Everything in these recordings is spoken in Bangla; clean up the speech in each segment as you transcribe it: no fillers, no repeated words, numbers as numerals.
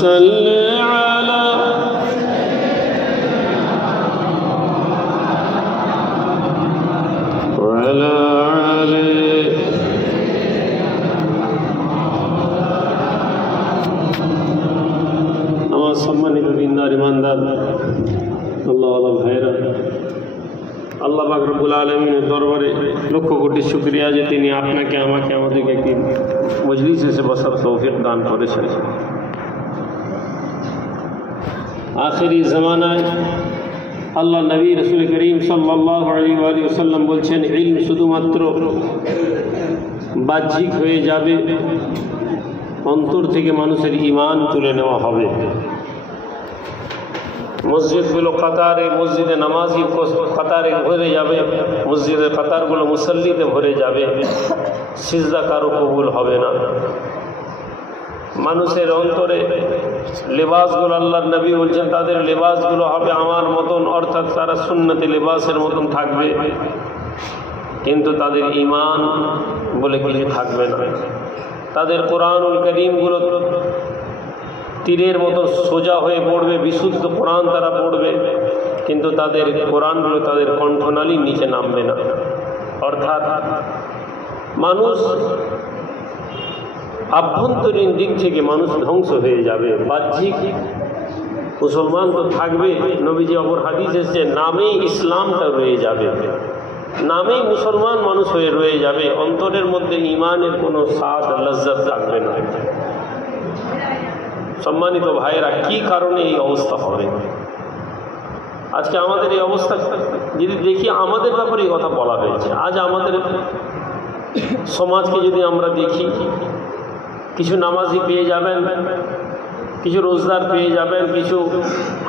صل على وعلى آله আমার সম্মানিত দিনদার ইমানদার আল্লাহ ভাইরা, আল্লাহ পাক রব্বুল আলামিনের দরবারে লক্ষ কোটি শুকরিয়া যে তিনি আপনাকে আমাকে আমাদেরকে একটি মজলিসে এসে বসার তৌফিক দান করেছেন। আখেরি জামানায় আল্লাহ নবী রাসূল করিম সাল্লাল্লাহু আলাইহি ওয়াসাল্লাম বলছেন, ইলম শুধুমাত্র বাহ্যিক হয়ে যাবে, অন্তর থেকে মানুষের ঈমান তুলে নেওয়া হবে। মসজিদগুলো কাতারে, মসজিদে নামাজি কাতারে ভরে যাবে, মসজিদের কাতারগুলো মুসল্লিতে ভরে যাবে, সিজদা কারো কবুল হবে না। মানুষের অন্তরে লেবাসগুলো, আল্লাহর নবী বলছেন তাদের লেবাসগুলো হবে আমার মতন, অর্থাৎ তারা সুন্নতি লেবাসের মতন থাকবে, কিন্তু তাদের ঈমান বলে কিছু থাকবে না। তাদের কোরআনুল কারীমগুলো তীরের মতো সোজা হয়ে পড়বে, বিশুদ্ধ কোরআন তারা পড়বে, কিন্তু তাদের কোরআনগুলো তাদের কণ্ঠনালীর নিচে নামবে না। অর্থাৎ মানুষ আভ্যন্তরীণ দিক থেকে মানুষ ধ্বংস হয়ে যাবে। বাহ্যিক মুসলমান তো থাকবে, নবীজি অপর হাদিস এসেছে নামেই ইসলামটা রয়ে যাবে, নামেই মুসলমান মানুষ হয়ে রয়ে যাবে, অন্তরের মধ্যে ঈমানের কোনো স্বাদ লজ্জত থাকবে না। সম্মানিত ভাইয়েরা, কি কারণে এই অবস্থা হবে? আজকে আমাদের এই অবস্থা যদি দেখি, আমাদের ব্যাপারে এই কথা বলা হয়েছে। আজ আমাদের সমাজকে যদি আমরা দেখি, কিছু নামাজি পেয়ে যাবেন, কিছু রোজদার পেয়ে যাবেন, কিছু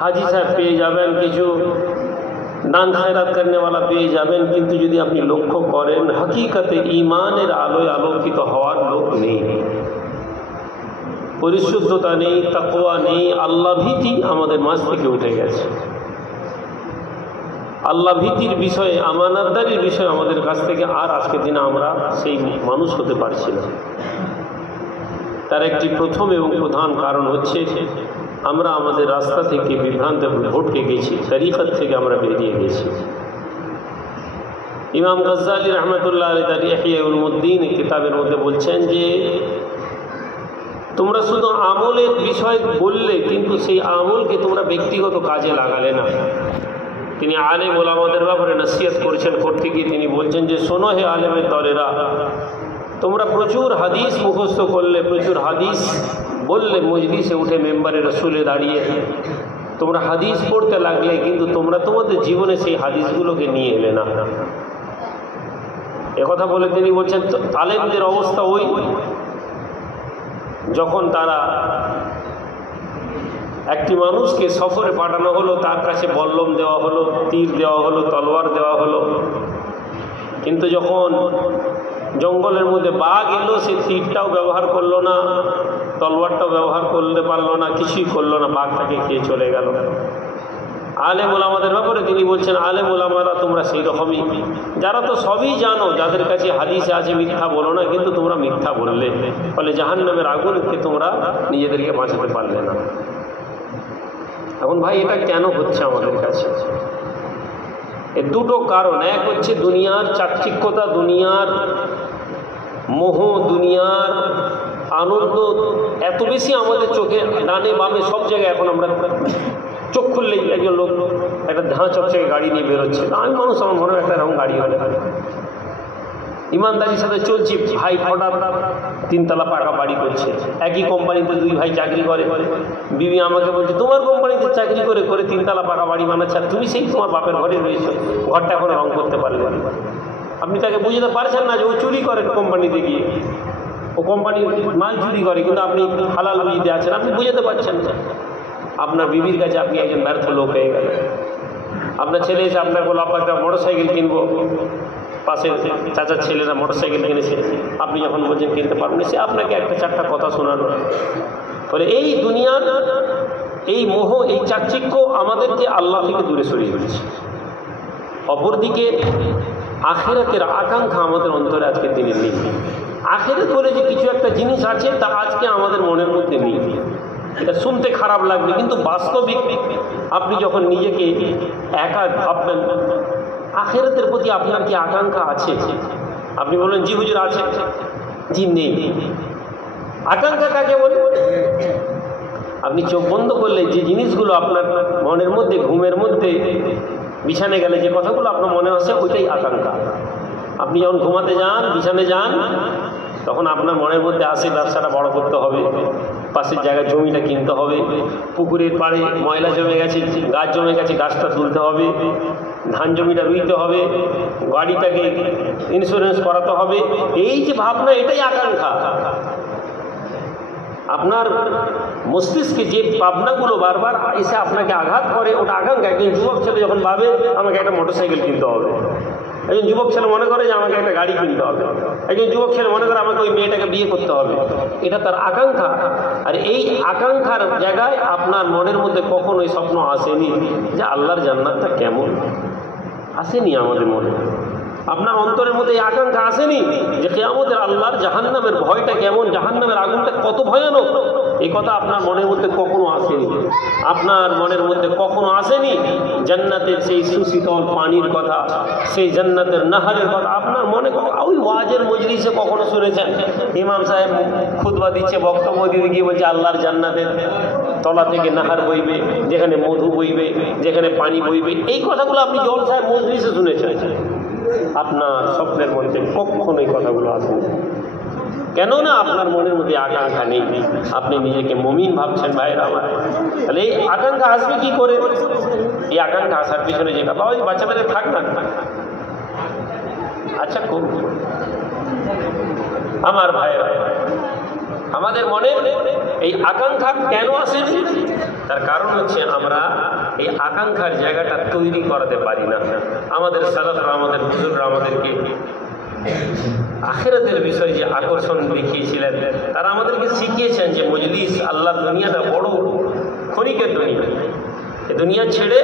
হাজি সাহেব পেয়ে যাবেন, কিছু দান খায়রাত করনেওয়ালা পেয়ে যাবেন, কিন্তু যদি আপনি লক্ষ্য করেন হাকিকতে ঈমানের আলোয় আলোকিত হওয়ার লোক নেই, পরিশুদ্ধতা নেই, তাকওয়া নেই, আল্লাহ ভীতি আমাদের মাঝ থেকে উঠে গেছে। আল্লাহ ভীতির বিষয়ে, আমানতদারির বিষয়ে আমাদের কাছ থেকে আর আজকের দিনে আমরা সেই মানুষ হতে পারছি না। তার একটি প্রথম এবং প্রধান কারণ হচ্ছে আমরা আমাদের রাস্তা থেকে বিভ্রান্ত ভটকে গেছি, তরিকত থেকে আমরা বেরিয়ে গেছি। ইমাম গজ্জালী রহমতুল্লাহ আলাইহি তার ইহয়া উলুমুদ্দিন কিতাবের মধ্যে বলছেন যে তোমরা শুধু আমলের বিষয় বললে, কিন্তু সেই আমলকে তোমরা ব্যক্তিগত কাজে লাগালে না। তিনি আলেম ওলামাদের ব্যাপারে নসিহত করছেন, করতে গিয়ে তিনি বলছেন যে শোনো হে আলেমের দলেরা, তোমরা প্রচুর হাদিস মুখস্থ করলে, প্রচুর হাদিস বললে, মজলিসে উঠে মেম্বারে রসুলে দাঁড়িয়ে তোমরা হাদিস পড়তে লাগলে, কিন্তু তোমরা তোমাদের জীবনে সেই হাদিসগুলোকে নিয়ে এলে না। একথা বলে তিনি বলছেন আলেমদের অবস্থা ওই, যখন তারা একটি মানুষকে সফরে পাঠানো হলো, তার কাছে বল্লম দেওয়া হলো, তীর দেওয়া হলো, তলোয়ার দেওয়া হলো, কিন্তু যখন জঙ্গলের মধ্যে বাঘ এলো, সে তীরটাও ব্যবহার করলো না, তলোয়ারটাও ব্যবহার করতে পারলো না, কিছুই করলো না, বাঘটাকে খেয়ে চলে গেল। আলেম ওলামাদের ব্যাপারে তিনি বলছেন, আলেম ওলামারা তোমরা সেই রকমই, যারা তো সবই জানো, যাদের কাছে হাদিসে আছে মিথ্যা বলো না, কিন্তু তোমরা মিথ্যা বললে, ফলে জাহান্নামের আগুনকে তোমরা নিজেদেরকে বাঁচাতে পারলে না। এখন ভাই এটা কেন হচ্ছে আমাদের কাছে? এর দুটো কারণ। এক হচ্ছে দুনিয়ার চাকচিক্যতা, দুনিয়ার মোহ, দুনিয়ার আনন্দ এত বেশি আমাদের চোখে, ডানে বামে সব জায়গায়। এখন আমরা চোখ খুললেই একজন লোক একটা ধাঁ চকচকে গাড়ি নিয়ে বেরোচ্ছে, আমি মানুষ, আমার মনে হয় একটা এরকম গাড়ি হলে ইমানদারির সাথে চলছি। ভাই হঠাৎ 3 তলা পাকা বাড়ি করছে, একই কোম্পানিতে 2 ভাই চাকরি করে। বিবি আমাকে বলছে তোমার কোম্পানিতে চাকরি করে করে 3 তলা পাকা বাড়ি বানাচ্ছে, আর তুমি সেই তোমার বাপের ঘরে রয়েছো, ঘরটা এখন রং করতে পারলে। আপনি তাকে বুঝতে পারছেন না যে ও চুরি করে কোম্পানিতে গিয়ে, ও কোম্পানির মাল চুরি করে, কিন্তু আপনি হালাল বুঝতে আছেন, আপনি বুঝতে পারছেন না। আপনার বিবির কাছে আপনি একজন ব্যর্থ লোক হয়ে গেলেন। আপনার ছেলে এসে আপনার বলো আপনার একটা মোটরসাইকেল কিনবো, পাশের চাচার ছেলেরা মোটরসাইকেল কিনেছে, আপনি যখন বলছেন কিনতে পারবেন, সে আপনাকে একটা 4টা কথা শোনালো। ফলে এই দুনিয়ার এই মোহ, এই চাকচিক্য আমাদেরকে আল্লাহ থেকে দূরে সরিয়ে দিয়েছে। অপরদিকে আখিরাতের আকাঙ্ক্ষা আমাদের অন্তরে আজকে দিনে নেই। আখিরাত বলে যে কিছু একটা জিনিস আছে, তা আজকে আমাদের মনের মধ্যে নেই। এটা শুনতে খারাপ লাগবে, কিন্তু বাস্তবিক আপনি যখন নিজেকে একা ভাববেন, আখিরাতের প্রতি আপনার কি আকাঙ্ক্ষা আছে? আপনি বললেন জি হুজুর আছে। জি নেই। আকাঙ্ক্ষা কাকে বলে? আপনি চোখ বন্ধ করলে যে জিনিসগুলো আপনার মনের মধ্যে, ঘুমের মধ্যে, বিছানে গেলে যে কথাগুলো আপনার মনে আসে, ওইটাই আকাঙ্ক্ষা। আপনি যখন ঘুমাতে যান, বিছানে যান, তখন আপনার মনের মধ্যে আসে ব্যবসাটা বড় করতে হবে, পাশের জায়গায় জমিটা কিনতে হবে, পুকুরের পাড়ে ময়লা জমে গেছে, গাছ জমে গেছে, গাছটা তুলতে হবে, ধান জমিটা রুইতে হবে, গাড়িটাকে ইন্স্যুরেন্স করাতে হবে। এই যে ভাবনা, এটাই আকাঙ্ক্ষা। আপনার মস্তিষ্কে যে ভাবনাগুলো বারবার এসে আপনাকে আঘাত করে, ওটা আকাঙ্ক্ষা। একজন যুবক ছেলে যখন ভাবে আমাকে একটা মোটরসাইকেল কিনতে হবে, একজন যুবক ছেলে মনে করে যে আমাকে একটা গাড়ি কিনতে হবে, একজন যুবক ছেলে মনে করে আমাকে ওই মেয়েটাকে বিয়ে করতে হবে, এটা তার আকাঙ্ক্ষা। আর এই আকাঙ্ক্ষার জায়গায় আপনার মনের মধ্যে কখনোই স্বপ্ন আসেনি যে আল্লাহর জান্নাতটা কেমন, আসেনি আমাদের মনে। আপনার অন্তরের মধ্যে এই আকাঙ্ক্ষা আসেনি যে কিয়ামতের আল্লাহর জাহান্নামের ভয়টা কেমন, জাহান্নামের আগুনটা কত ভয়ানক, এই কথা আপনার মনের মধ্যে কখনো আসেনি। আপনার মনের মধ্যে কখনো আসেনি জান্নাতের সেই সুশীতল পানির কথা, সেই জান্নাতের নাহারের কথা আপনার মনে। ওই ওয়াজের মজলিসে কখনো শুনেছেন ইমাম সাহেব খুতবা দিচ্ছে, বক্তব্য দিয়ে গিয়ে বলছে আল্লাহর জান্নাতের তলা থেকে নাহার বইবে, যেখানে মধু বইবে, যেখানে পানি বইবে, এই কথাগুলো আপনি জলসায় মজলিসে শুনেছেন? আপনার স্বপ্নের মধ্যে কখনোই কথাগুলো আসেনি। কেননা আপনার মনের মধ্যে আকাঙ্ক্ষা নেই, আপনি নিজেকে মুমিন ভাবছেন। ভাইরা আমার, তাহলে এই আকাঙ্ক্ষা আসবে কি করে? এই আকাঙ্ক্ষা আসার পিছনে যেটা বাবা বাচ্চা মেয়েদের থাক না, আচ্ছা খুব আমার ভাইরা, আমাদের মনে এই আকাঙ্ক্ষা কেন আসেনি? তার কারণ হচ্ছে আমরা এই আকাঙ্ক্ষার জায়গাটা তৈরি করাতে পারি না। আমাদের সালাফরা, আমাদের বুজুর্গরা আমাদেরকে আখিরাতের বিষয়ে যে আকর্ষণ দেখিয়েছিলেন, তারা আমাদেরকে শিখিয়েছেন যে মজলিস, আল্লাহর দুনিয়াটা বড় ক্ষণিকের দুনিয়া, এই দুনিয়া ছেড়ে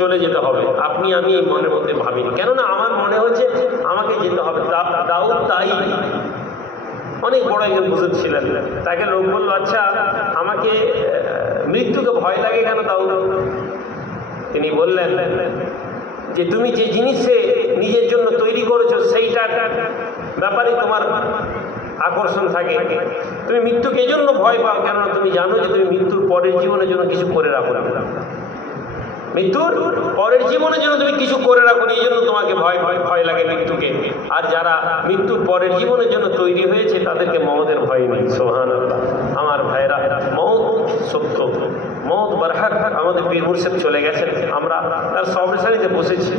চলে যেতে হবে। আপনি আমি এই মনের মধ্যে ভাবিনি, কেননা আমার মনে হচ্ছে আমাকে যেতে হবে। দাউদ তাই অনেক বড় একজন বুজুর্গ ছিলেন, তাকে লোক বললো আচ্ছা আমাকে মৃত্যুকে ভয় লাগে কেন দাউদ? তিনি বললেন যে তুমি যে জিনিসে নিজের জন্য তৈরি করেছো সেইটার ব্যাপারে তোমার আকর্ষণ থাকে। তুমি মৃত্যুকে এই জন্য ভয় পাও কেননা তুমি জানো যে তুমি মৃত্যুর পরের জীবনের জন্য কিছু করে রাখো না, মৃত্যুর পরের জীবনের জন্য তুমি কিছু করে রাখো, এই জন্য তোমাকে ভয় লাগে মৃত্যুকে। আর যারা মৃত্যুর পরের জীবনের জন্য তৈরি হয়েছে তাদেরকে মওতের ভয় নেই। সুবহানাল্লাহ। আমার ভাইরা, মওত সত্য, মওত বারহাক। আমাদের পীর মুর্শিদ চলে গেছেন, আমরা তার সবসারিতে বসেছি,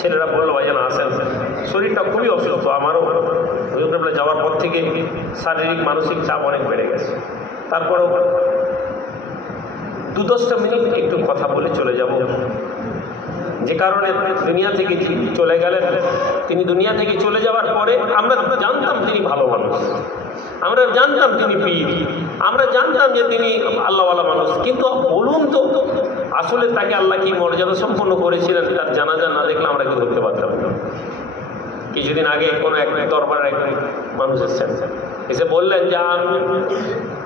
ছেলেরা বললো ভাইজান আসেন, শরীরটা খুবই অসুস্থ। আমারও হুজুরকেবলা যাওয়ার পর থেকে শারীরিক মানসিক চাপ অনেক বেড়ে গেছে। তারপরেও 2-10টা মিনিট একটু কথা বলে চলে যাব। যে কারণে দুনিয়া থেকে চলে গেলেন, তিনি দুনিয়া থেকে চলে যাওয়ার পরে আমরা জানতাম তিনি ভালো মানুষ, আমরা জানতাম তিনি পীর, আমরা জানতাম যে তিনি আল্লাহওয়ালা মানুষ, কিন্তু বলুন তো আসলে তাকে আল্লাহ কি মর্যাদা সম্পন্ন করেছিলেন তার জানাজা না দেখলে আমরা কি ধরতে পারতাম না। কিছুদিন আগে কোনো এক দরবারের এক মানুষ এসেছেন, এসে বললেন যে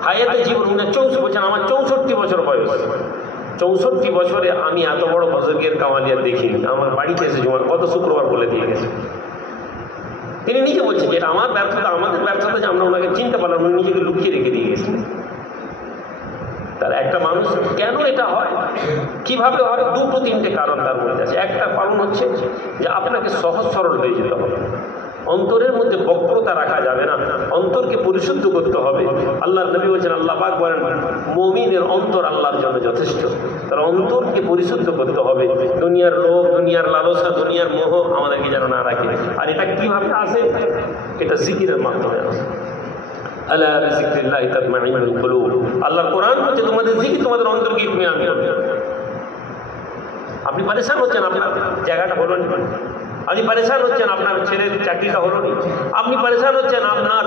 হায়াতে জীবন 64 বছর, আমার 64 বছর বয়স, 64 বছরে আমি এত বড় বুজুর্গের কামালিয়া দেখিনি। আমার বাড়িতে এসে জুমার গত শুক্রবার বলে দিয়ে গেছে। তিনি নিজে বলছেন যে এটা আমার ব্যর্থতা, আমাদের ব্যর্থতা যে আমরা ওনাকে চিনতে পারলাম, উনি নিজেকে লুকিয়ে রেখে দিয়ে গেছেন। তার একটা মানুষ কেন এটা হয়, কিভাবে হয়? 2-3টে কারণ তার মধ্যে আছে। একটা কারণ হচ্ছে যে আপনাকে সহজ সরল হয়ে যেতে হবে, অন্তরের মধ্যে বক্রতা রাখা যাবে না, অন্তরকে পরিশুদ্ধ করতে হবে। আল্লাহর নবী বলেছেন, আল্লাহ পাক বলেন মুমিনের অন্তর আল্লাহর জন্য যথেষ্ট। তার অন্তরকে পরিশুদ্ধ করতে হবে, দুনিয়ার লোভ, দুনিয়ার লালসা, দুনিয়ার মোহ আমাদেরকে যেন না রাখে। আর এটা কিভাবে আসে? এটা জিকিরের মাধ্যমে আসে। আলা বিযিকরিল্লাহি তাতমাইন্নুল কুলুব। আল্লাহর কোরআন হচ্ছে তোমাদের জিকির, তোমাদের অন্তরকে ইতমিনান করবে। আপনি পরেশান হচ্ছেন, আপনার জায়গাটা হলো না, আপনি পরেশান হচ্ছেন আপনার ছেলের চাকরিটা হলো না, আপনি পরেশান হচ্ছেন আপনার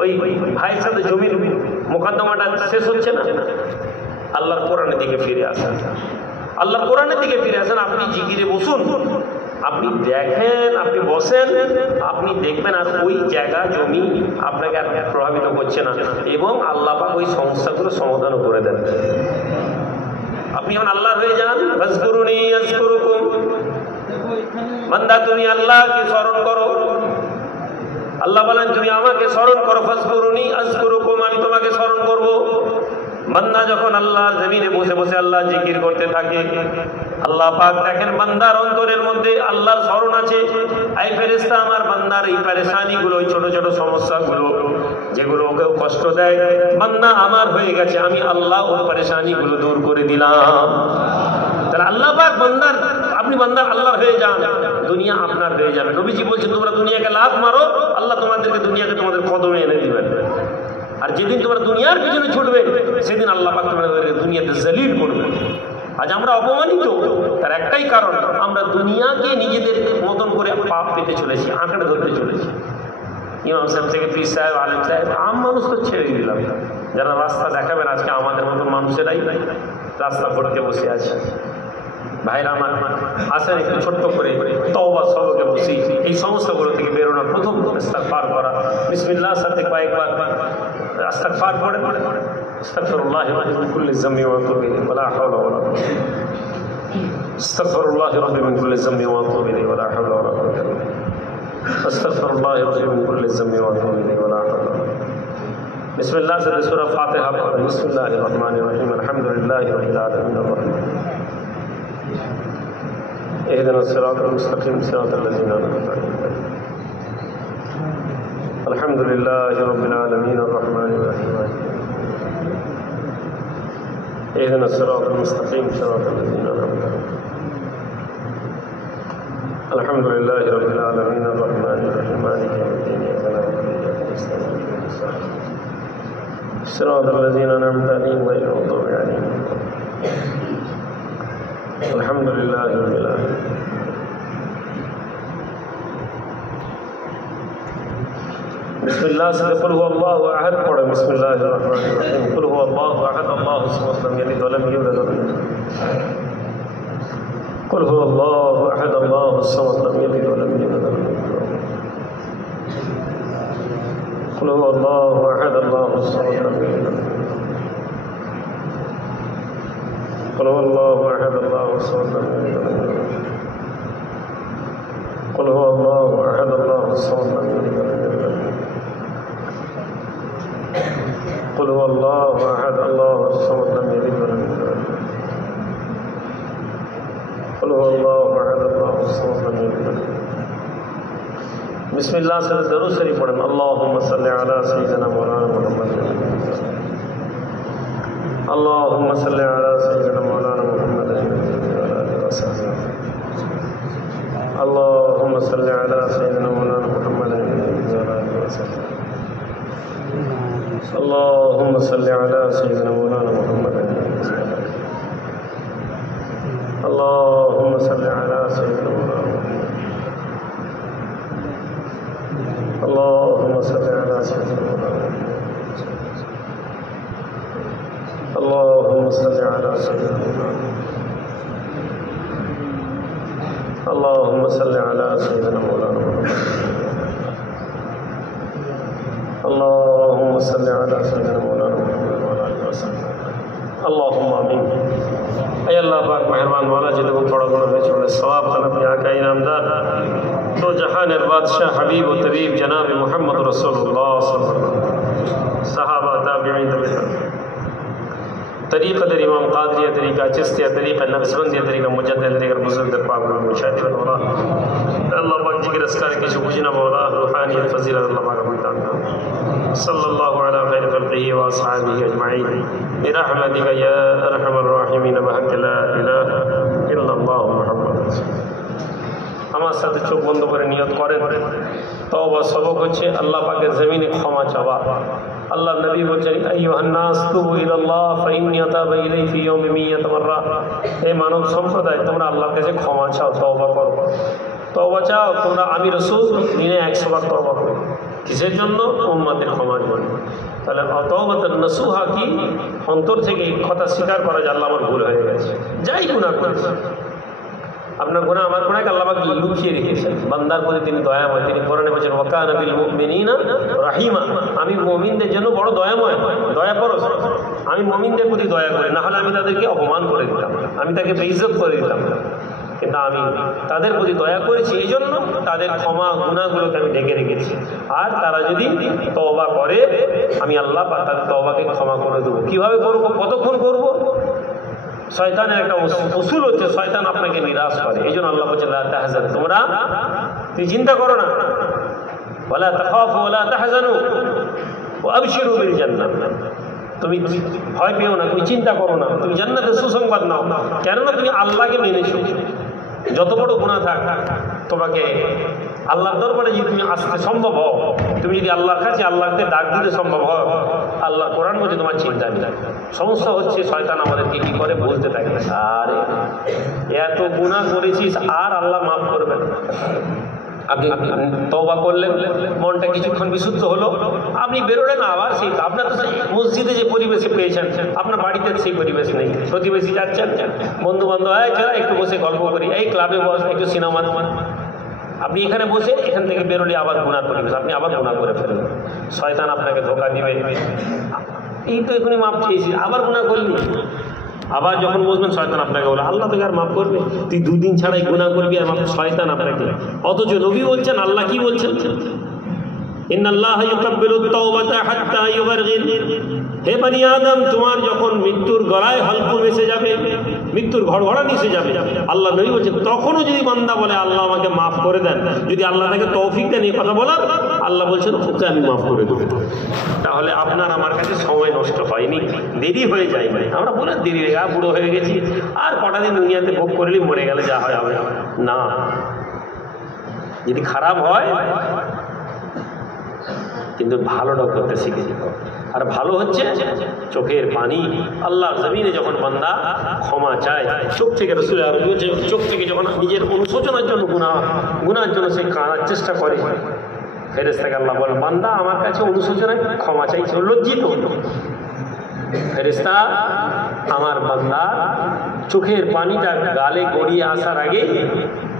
ওই ভাইয়ের সাথে জমির মোকদ্দমাটা শেষ হচ্ছে না, আল্লাহর কোরআনের দিকে ফিরে আসেন, আল্লাহর কোরআনের দিকে ফিরে আসেন। আপনি জিকিরে বসুন, আপনি দেখেন, আপনি বসেন, আপনি দেখবেন আর ওই জায়গা জমি আপনাকে আর প্রভাবিত করছে না, এবং আল্লাহ পাক ওই সমস্যাগুলো সমাধান করে দেন। আপনি যখন আল্লাহর হয়ে যান, ফাজকুরুনি আযকুরুকুম, বান্দা তুমি আল্লাহকে স্মরণ করো। আল্লাহ বলেন তুমি আমাকে স্মরণ করো, ফাজকুরুনি আযকুরুকুম, আমি তোমাকে স্মরণ করব। বান্দা যখন আল্লাহর জমিনে বসে বসে আল্লাহ জিকির করতে থাকে, আল্লাহ পাক দেখেন বান্দার অন্তরের মধ্যে আল্লাহর স্মরণ আছে। আই ফেরেশতা আমার বান্দার এই পেরেশানিগুলো, ওই ছোট ছোট সমস্যাগুলো যেগুলো ওকে কষ্ট দেয়, বান্দা আমার হয়ে গেছে, আমি আল্লাহ ওর পেরেশানিগুলো দূর করে দিলাম। তাহলে আল্লাহ পাক বান্দার, আপনি বান্দার আল্লাহর হয়ে যান, দুনিয়া আপনার হয়ে যাবে। নবীজি বলছেন তোমরা দুনিয়াকে লাফ মারো, আল্লাহ তোমাদেরকে দুনিয়াকে তোমাদের কদমে এনে দিবেন। আর যেদিন তোমরা দুনিয়ার পিছনে ছুটবে, সেদিন আল্লাহ পাক তোমাদেরকে দুনিয়াতে জলিল করবে। আজ আমরা অপমানিত, তার একটাই কারণ, আমরা দুনিয়াকে নিজেদের মতন করে পাপ পেতে চলেছি, আঁকড়ে ধরতে চলেছি। ইমাম সাহেব থেকে পীর সাহেব, আলেম সাহেব, আম মানুষ তো ছেড়ে দিলাম। যারা রাস্তা দেখাবেন, আজকে আমাদের মতন মানুষেরাই রাস্তা ভরতে বসে আছে। ভাইরা আমার, আসেন একটু ছোট্ট করে তওবা সবকে বসি, এই সমস্যাগুলো থেকে বেরোনোর প্রথম ইস্তিগফার করা। বিসমিল্লাহর সাথে কয়েকবার ইস্তিগফার পড়েন। আস্তাগফিরুল্লাহ মিন কুল্লি যামবি ওয়া আতুবু ইলাইহি ওয়া লা হাওলা ওয়া লা কুওয়াতা। আস্তাগফিরুল্লাহ রাব্বি মিন কুল্লি যামবি ওয়া আতুবু ইলাইহি ওয়া লা হাওলা ওয়া লা কুওয়াতা। আস্তাগফিরুল্লাহ রাব্বি মিন কুল্লি যামবি ওয়া আতুবু ইলাইহি ওয়া লা হাওলা। বিসমিল্লাহ से सूरह फातिहा पढ़ें। बिस्मिल्लाहिर रहमानिर रहीम, अल्हम्दुलिल्लाहि रब्बिल आलमीन, اهدنا الصراط المستقيم صراط الذين أنعمت عليهم الحمد لله رب العالمين الرحمن الرحيم اهدنا الصراط المستقيم صراط الذين أنعمت عليهم الحمد لله رب العالمين الرحمن الرحيم مالك يوم الدين إياك نعبد وإياك نستعين صراط الذين أنعمت عليهم غير المغضوب عليهم الحمد لله رب العالمين بسم الله سے قل هو الله احد پڑھیں. بسم الله الرحمن الرحیم. قل هو الله احد الله الصمد لم يلد ولم يولد ولم يكن قل هو الله احد الله الصمد لم يلد ولم يولد ولم يكن قل هو الله احد الله الصمد لم يلد ولم يولد قل هو الله احد الله الصمد لم يلد ولم يولد قل هو الله احد الله الصمد لم يلد ولم يولد قل هو الله احد الله الصمد لم يلد ولم يولد قل هو الله احد الله الصمد لم يلد ولم يولد. بسم الله سے درود شریف پڑھیں. اللهم صل على سيدنا مولانا محمد اللهم صل على سيدنا مولانا محمد وعلى آله وصحبه. اللهم صل على سيدنا مولانا محمد وعلى آله وصحبه. اللهم صل على سيدنا مولانا محمد. اللهم صل على سيدنا مولانا محمد. اللهم صل على سيدنا مولانا محمد. اللهم صل على سيدنا مولانا. اللهم صل على سيدنا مولانا محمد. اللهم صل على سيدنا مولانا محمد وعلى آله وصحبه. اللهم آمين. اے اللہ پاک مہربان والا جتنے کو تھوڑا گناہ میں چھوڑے ثواب خان اپنے آقا انعامدار تو جہان بادشاہ حبیب و طبیب جناب محمد رسول اللہ صلی اللہ علیہ وسلم صحابہ تابعین طریقہ در امام قادریہ طریقہ چستیہ طریقہ نقشبندیہ طریقہ مجدد دیگر بزرگ پاک مشاہدین مولا اللہ پاک جگر اسکار کی شکوجنا مولا روحانی فضیلت اللہ پاک ملتان صلی اللہ علی خیر خلقہ و اصحابہ اجمعین برحمتک یا ارحم الراحمین بحق لا الہ الا اللہ محمد رسول আমার সাথে চোখ বন্ধ করে নিয়ত করেন তওবা সবক হচ্ছে আল্লাহ পাকের জমিনে ক্ষমা চাওয়া আল্লাহ নবী বলেন আইয়ুহান নাস তুবু ইলাল্লাহ ফাইন্নী আতাবা ইলাইহি ফি ইয়াউমি মিয়াত মাররা হে মানব সম্প্রদায় তোমরা আল্লাহর কাছে ক্ষমা চাও তওবা করো তওবা চাও তোমরা আমি রাসূল দিনে 100 বার তওবা করো কিসের জন্য উম্মতের ক্ষমার জন্য তাহলে তওবাতুন নসুহা কি অন্তর থেকে এই কথা স্বীকার করা যে আল্লাহ আমার ভুল হয়ে গেছে যাই গুনাহ করেছি আপনার গুনাহ আমার গুনাহকে আল্লাহ পাক লুকিয়ে রেখেছেন। বান্দার প্রতি তিনি দয়াময়। তিনি কোরআনে বলেছেন ওয়া কানা বিল মুমিনিনা রাহিমা, আমি মুমিনদের জন্য বড় দয়াময়, দয়াপরশ। আমি মুমিনদের প্রতি দয়া করি, না হলে আমি তাদেরকে অপমান করে দিতাম, আমি তাকে বেইজ্জত করে দিতাম। কিন্তু আমি তাদের প্রতি দয়া করেছি, এই জন্য তাদের ক্ষমা গুনাহগুলোকে আমি ঢেকে রেখেছি। আর তারা যদি তওবা করে আমি আল্লাহ পাক তাদের তওবাকে ক্ষমা করে দেবো। কীভাবে করবো, কতক্ষণ করবো? শয়তানের একটা উসুল হচ্ছে শয়তান আপনাকে নিরাশ করে। এই জন্য আল্লাহ বলছেন লা তাহজান, তুমি চিন্তা করো না, ওয়ালা তাখাফু ওয়ালা তাহজানু ওয়া আবশিরু বিল জান্নাহ, তুমি ভয় পেও না, তুমি চিন্তা করো না, তুমি জান্নাতের সুসংবাদ নাও। কেননা তুমি আল্লাহকে মেনেছো। যত বড় গুনাহ থাক, তোমাকে আল্লাহর দরবারে যদি তুমি আসতে সম্ভব হও, তুমি যদি আল্লাহর কাছে আল্লাহকে ডাক দিতে সম্ভব হয়, আল্লাহ কোরআন বলছে তোমার চিন্তা নেই। সমস্যা হচ্ছে শয়তান আমাদেরকে কি করে বলতে থাকে, আরে এত গুনাহ করেছিস আর আল্লাহ মাফ করবেন। আপনি তওবা করলেন, মনটা কিছুক্ষণ বিশুদ্ধ হলো, আপনি বেরোলেন আবার সেই আপনার তো মসজিদে যে পরিবেশে পেয়েছেন আপনার বাড়িতে সেই পরিবেশ নেই। প্রতিবেশী যাচ্ছেন, বন্ধু বান্ধব একটু বসে গল্প করি, এই ক্লাবে বস, একটু সিনেমা, আপনি এখানে বসে এখান থেকে বেরোলে আবার গুনার পরিবেশ, আপনি আবার গুনাহ করে ফেলবেন। শয়তান আপনাকে ধোঁকা দিবে, এই তো এখনই মাপ চেয়েছি আবার গুনাহ করলি। আবার যখন বসবেন শয়তান আপনাকে বলে আল্লাহ তোকে আর মাফ করবে, তুই 2 দিন ছাড়াই গুনাহ করবি আর শয়তান আপনাকে। অথচ নবী বলছেন, আল্লাহ কি বলছেন, ইন্নাল্লাহা ইউকাব্বিলু তাওবাতা হাত্তা ইউগারগির, হে বনি আদম তোমার যখন মৃত্যুর গলায় হালকুম এসে যাবে, মৃত্যুর ঘড়ঘড়ানি এসে যাবে, আল্লাহ নবী বলছেন তখনও যদি বান্দা বলে আল্লাহ আমাকে মাফ করে দেন, যদি আল্লাহ তাকে তৌফিক দেন এই কথা বলার, আল্লাহ বলছেন ওকে আমি মাফ করে দেবো। তাহলে আপনার আমার কাছে সময় নষ্ট হয়নি, দেরি হয়ে যায় না। আমরা বলে দেরি হয়ে গেছে, বুড়ো হয়ে গেছি, আর কটা দিন দুনিয়াতে ভোগ করলে মরে গেলে যা হয় হবে না। যদি খারাপ হয় কিন্তু ভালোটা করতে শিখে যেতে হবে। আর ভালো হচ্ছে চোখের পানি। আল্লাহ জমিনে যখন বান্দা ক্ষমা চায়, চোখ থেকে রসুল চোখ থেকে যখন নিজের অনুশোচনার জন্য গুনার জন্য সে কাঁদার চেষ্টা করে, ফেরেশতাকে আল্লাহ বলেন বান্দা আমার কাছে অনুশোচনায় ক্ষমা চাইছে, লজ্জিত। ফেরেশতা আমার বান্দা চোখের পানিটা গালে গড়িয়ে আসার আগে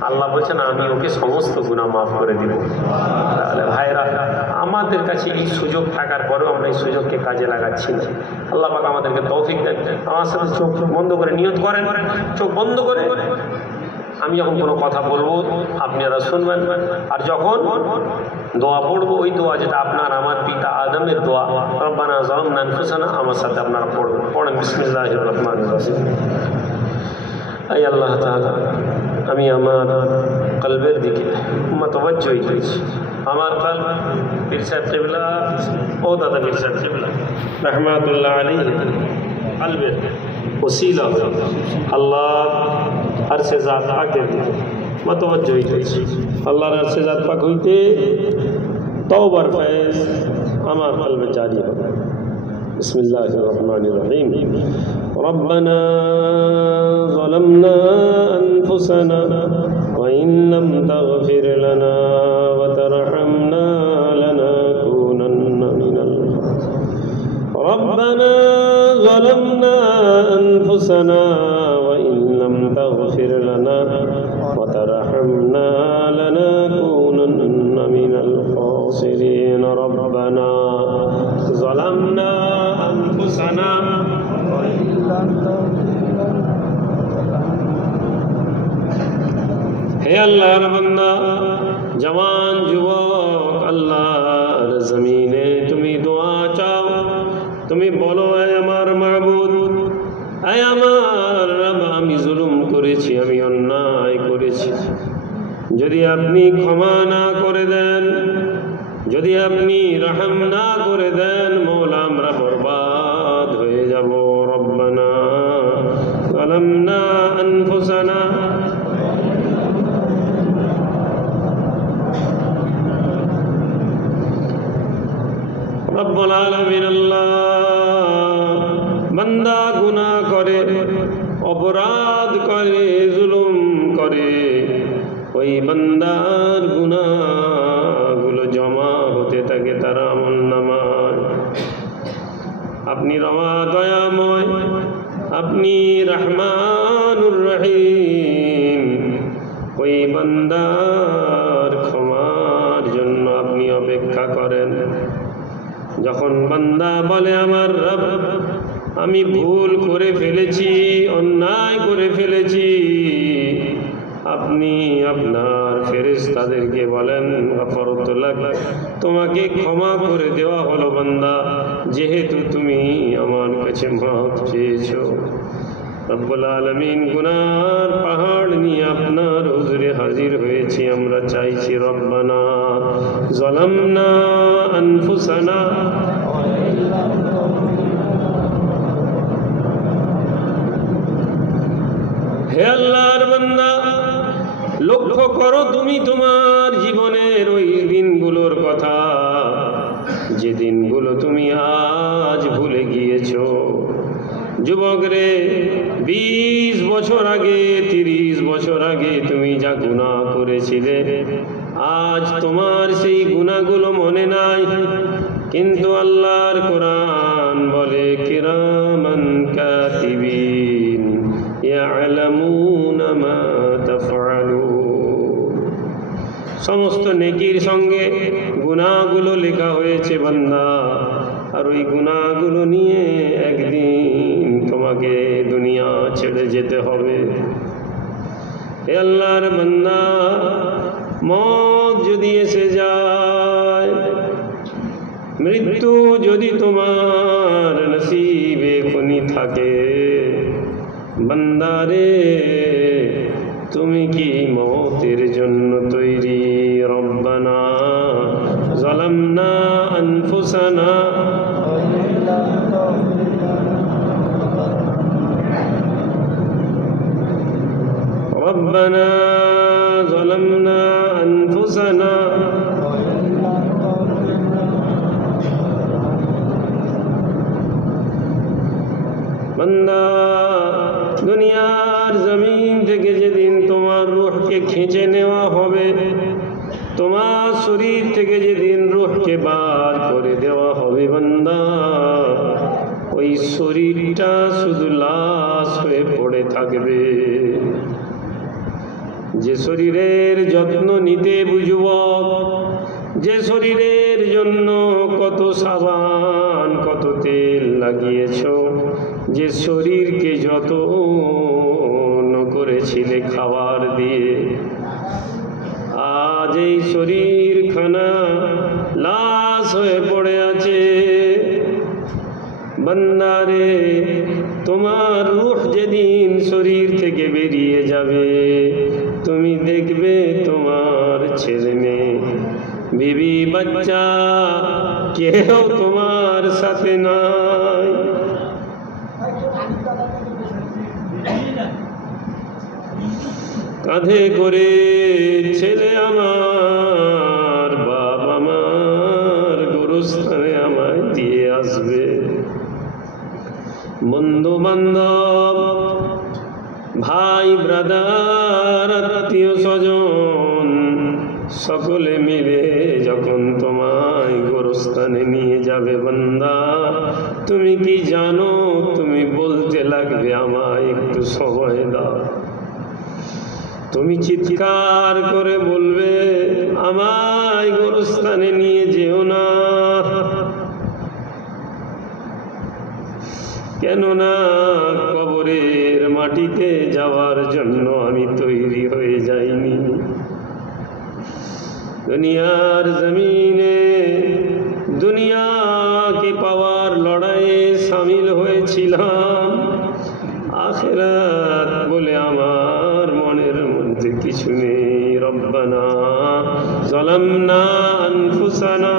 আল্লাহ বলছেন আমি ওকে সমস্ত গুনাহ মাফ করে দিব। তাহলে ভাইরা, আমাদের কাছে এই সুযোগ থাকার পরেও আমরা এই সুযোগকে কাজে লাগাচ্ছি না। আল্লাহ পাক আমাদেরকে তৌফিক দেন। আমার সাথে চোখ বন্ধ করে নিয়ত করেন, চোখ বন্ধ করে আমি যখন কোনো কথা বলবো আপনারা শুনবেন, আর যখন দোয়া পড়বো ওই দোয়া যেটা আপনার আমার পিতা আদমের দোয়া, রব্বানা যালামনা আনফুসানা, আমার সাথে আপনারা পড়বেন। পড়েন বিসমিল্লাহির রহমানির রহিম। আয় আল্লাহ তাআলা, আমি আমার কলবের দিকে মুতাওয়াজ্জিহ হয়েছি। আমার কলব পীর সাহেব কিবলা ও দাদা পীর সাহেব কিবলা রাহমাতুল্লাহ আলাইহি কলবের ওসিলা আল্লাহ আরশে জাত পাকের দিকে মুতাওয়াজ্জিহ হয়েছি। আল্লাহর আরশে জাত পাক হইতে তওবার ফয়েজ আমার কলবে জারি হবে। বিসমিল্লাহির রহমানির রহিম। রব্বানা যালামনা আনফুসানা ওয়া ইন লাম তাগফির লানা ওয়া তারহামনা লানাকুনান্না মিনাল খাসিরিন। রব্বানা যালামনা আনফুসানা ওয়া ইন লাম তাগফির লানা ওয়া তারহামনা লানাকুনান্না মিনাল খাসিরিন। রব্বানা যালামনা আনফুসানা ওয়া ইন লাম হে আল্লাহর বান্দা, জওয়ান যুবক, আল্লাহর জমিনে তুমি দোয়া চাও, তুমি বলো হে আমার মাবুদ, হে আমার রব, আমি জুলুম করেছি, আমি অন্যায় করেছি। যদি আপনি ক্ষমা না করে দেন, যদি আপনি রহম না করে দেন, মওলা আমরা বরবাদ হয়ে যাব। রব্বানা যালামনা আনফুসানা রব্বুল আলামিন। আল্লাহ বান্দা গুনাহ করে, অপরাধ করে, জুলুম করে, ওই বান্দার গুনাহগুলো জমা হতে থাকে তার আমলনামায়। আপনি রওয়া দয়াময়, আপনি রহমানুর রহিম, ওই বান্দার ক্ষমার জন্য আপনি অপেক্ষা করেন। যখন বান্দা বলে আমার রব আমি ভুল করে ফেলেছি, অন্যায় করে ফেলেছি, আপনি আপনার ফেরেশতাদেরকে বলেন গফরতু লাক, তোমাকে ক্ষমা করে দেওয়া হলো বান্দা, যেহেতু তুমি আমার কাছে মাফ চেয়েছো। রব্বুল আলামিন গুনার পাহাড় নিয়ে আপনার হুজুরে হাজির হয়েছি, আমরা চাইছি রব্বানা যালামনা আনফুসানা, হে আল্লাহর বান্দা লক্ষ্য করো তুমি তোমার জীবনের ওই দিনগুলোর কথা, যে দিনগুলো তুমি আজ ভুলে গিয়েছো। যুবক রে, 20 বছর আগে 30 বছর আগে তুমি যা গুনাহ করেছিলে, আজ তোমার সেই গুনাহগুলো মনে নাই, কিন্তু আল্লাহর কোরআন বলে কিরামান কাতিবিন ইয়ালামুনা মা তাফআলুন, সমস্ত নেকির সঙ্গে গুনাহগুলো লেখা হয়েছে বান্দা। আর ওই গুনাহগুলো নিয়ে একদিন তোমাকে দুনিয়া ছেড়ে যেতে হবে। হে আল্লাহর বান্দা, মত যদি এসে যায়, মৃত্যু যদি তোমার নসিবে খুনি থাকে, বান্দারে তুমি কি মতের জন্য তৈরি? রব্বানা যালামনা আনফুসানা, রব্বানা যালামনা আনফুসানা, বান্দা দুনিয়ার জমিন থেকে যেদিন তোমার রূহকে খেঁচে নেওয়া হবে, তোমার শরীর থেকে যেদিন রূহকে বার করে দেওয়া হবে, বান্দা ওই শরীরটা শুধু লাশ হয়ে পড়ে থাকবে। যে শরীরের যত্ন নিতে বুঝবক, যে শরীরের জন্য কত সাবান কত তেল লাগিয়েছো, যে শরীরকে যত্ন করেছিলে খাবার দিয়ে, আজ এই শরীরখানা লাশ হয়ে পড়ে আছে। বান্দারে, তোমার রূহ যেদিন শরীর থেকে বেরিয়ে যাবে, তুমি দেখবে তোমার ছেলে মেয়ে বিবি বাচ্চা কেউ তোমার সাথে নাই। কাঁধে করে ছেলে আমার, বাপ আমার গোরস্থানে আমায় দিয়ে আসবে। বন্ধু বান্ধব, ভাই ব্রাদার, আত্মীয় স্বজন সকলে মিলে যখন তোমায় গোরস্থানে নিয়ে যাবে, বান্দা তুমি কি জানো, তুমি বলতে লাগবে আমায় একটু সময় দাও। তুমি চিৎকার করে বলবে আমায় গোরস্থানে নিয়ে যেও না, কেননা কবরের মাটিতে যাওয়ার জন্য আমি তৈরি হয়ে যাইনি। দুনিয়ার জমিনে দুনিয়াকে পাওয়ার লড়াইয়ে শামিল হয়েছিলাম, আখিরাত বলে আমার মনের মধ্যে কিছু নেই। রব্বানা যালামনা আনফুসানা,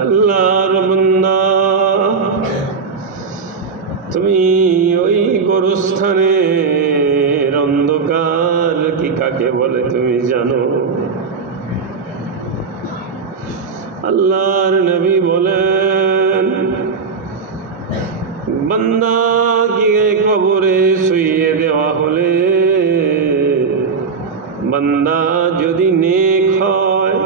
আল্লাহর বান্দা, তুমি ওই গোরস্থানের অন্ধকার কি কাকে বলে তুমি জানো? আল্লাহর নবী বলেন, বান্দাকে কবরে শুইয়ে দেওয়া হলে, বান্দা যদি নেক হয়,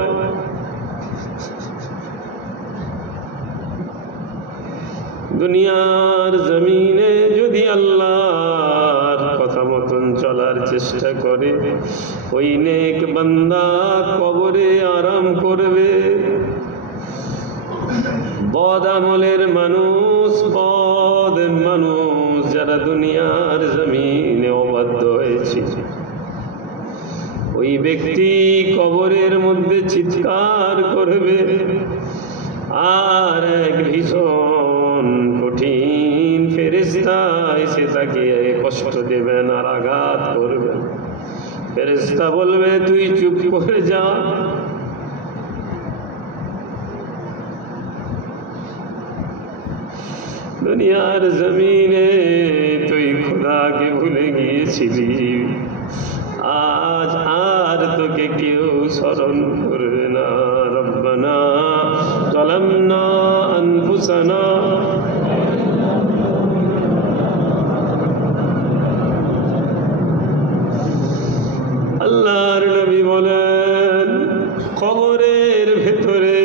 দুনিয়ার জমিনে যদি আল্লাহর কথা মতন চলার চেষ্টা করে, ওই নেক বান্দা কবরে আরাম করবে। বদ আমলের মানুষ, যারা দুনিয়ার জমিনে অবাধ্য হয়েছে, ওই ব্যক্তি কবরের মধ্যে চিৎকার করবে, আর এক ভীষণ কঠিন ফেরেশতা এসে তাকে কষ্ট দেবেন আর আঘাত করবেন। ফেরেশতা বলবে, তুই চুপ করে যা। দুনিয়ার জমিনে তুই খোদাকে ভুলে গিয়েছিলি, আজ আর তোকে কেউ স্মরণ করবে না। রব্বানা যালামনা আনফুসানা আল্লাহর নবী বলেন, কবরের ভেতরে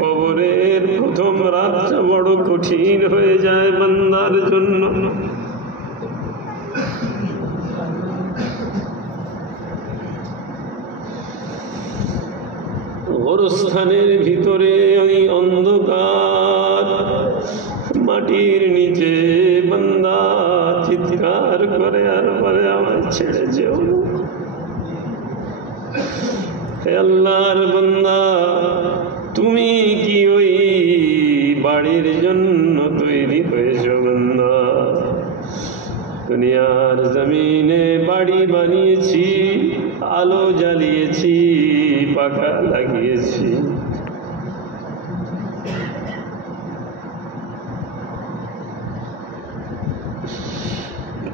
কবরের প্রথম রাতটা বড় কঠিন হয়ে যায় বান্দার জন্য। গোরস্থানের ভিতরে ওই অন্ধকার মাটির নিচে বান্দা চিৎকার করে আর বলে, আমায় ছেড়ে যেও না। হে আল্লাহর বান্দা, তুমি কি ওই বাড়ির জন্য তৈরি হয়েছ বান্দা? দুনিয়ার জমিনে বাড়ি বানিয়েছি, আলো জ্বালিয়েছি, পাখা লাগিয়েছি,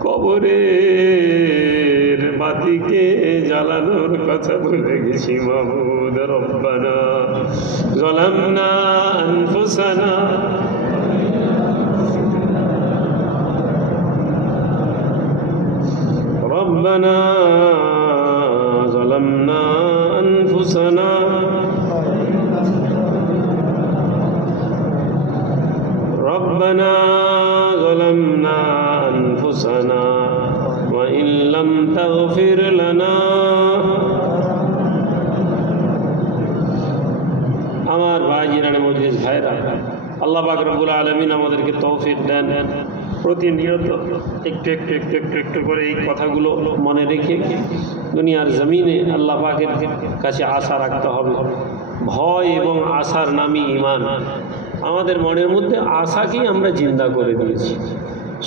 কবরের বাতিকে জ্বালানোর কথা ভুলে গেছি মাবুদ। রব্বানা যালামনা আনফুসানা রব্বানা যালামনা আনফুসানা রব্বানা যালামনা আনফুসানা ওয়া ইন লাম তাগফির লানা। আমার ভাইজিরানে মজলিস ভাইরা, আল্লাহ পাক রব্বুল আলামিন আমাদেরকে তৌফিক দেন প্রতিনিয়ত একটু একটু একটু একটু একটু করে এই কথাগুলো মনে রেখে দুনিয়ার জমিনে আল্লাহ পাকের কাছে আশা রাখতে হবে। ভয় এবং আশার নামই ঈমান। আমাদের মনের মধ্যে আশাকেই আমরা জিন্দা করে দিয়েছি।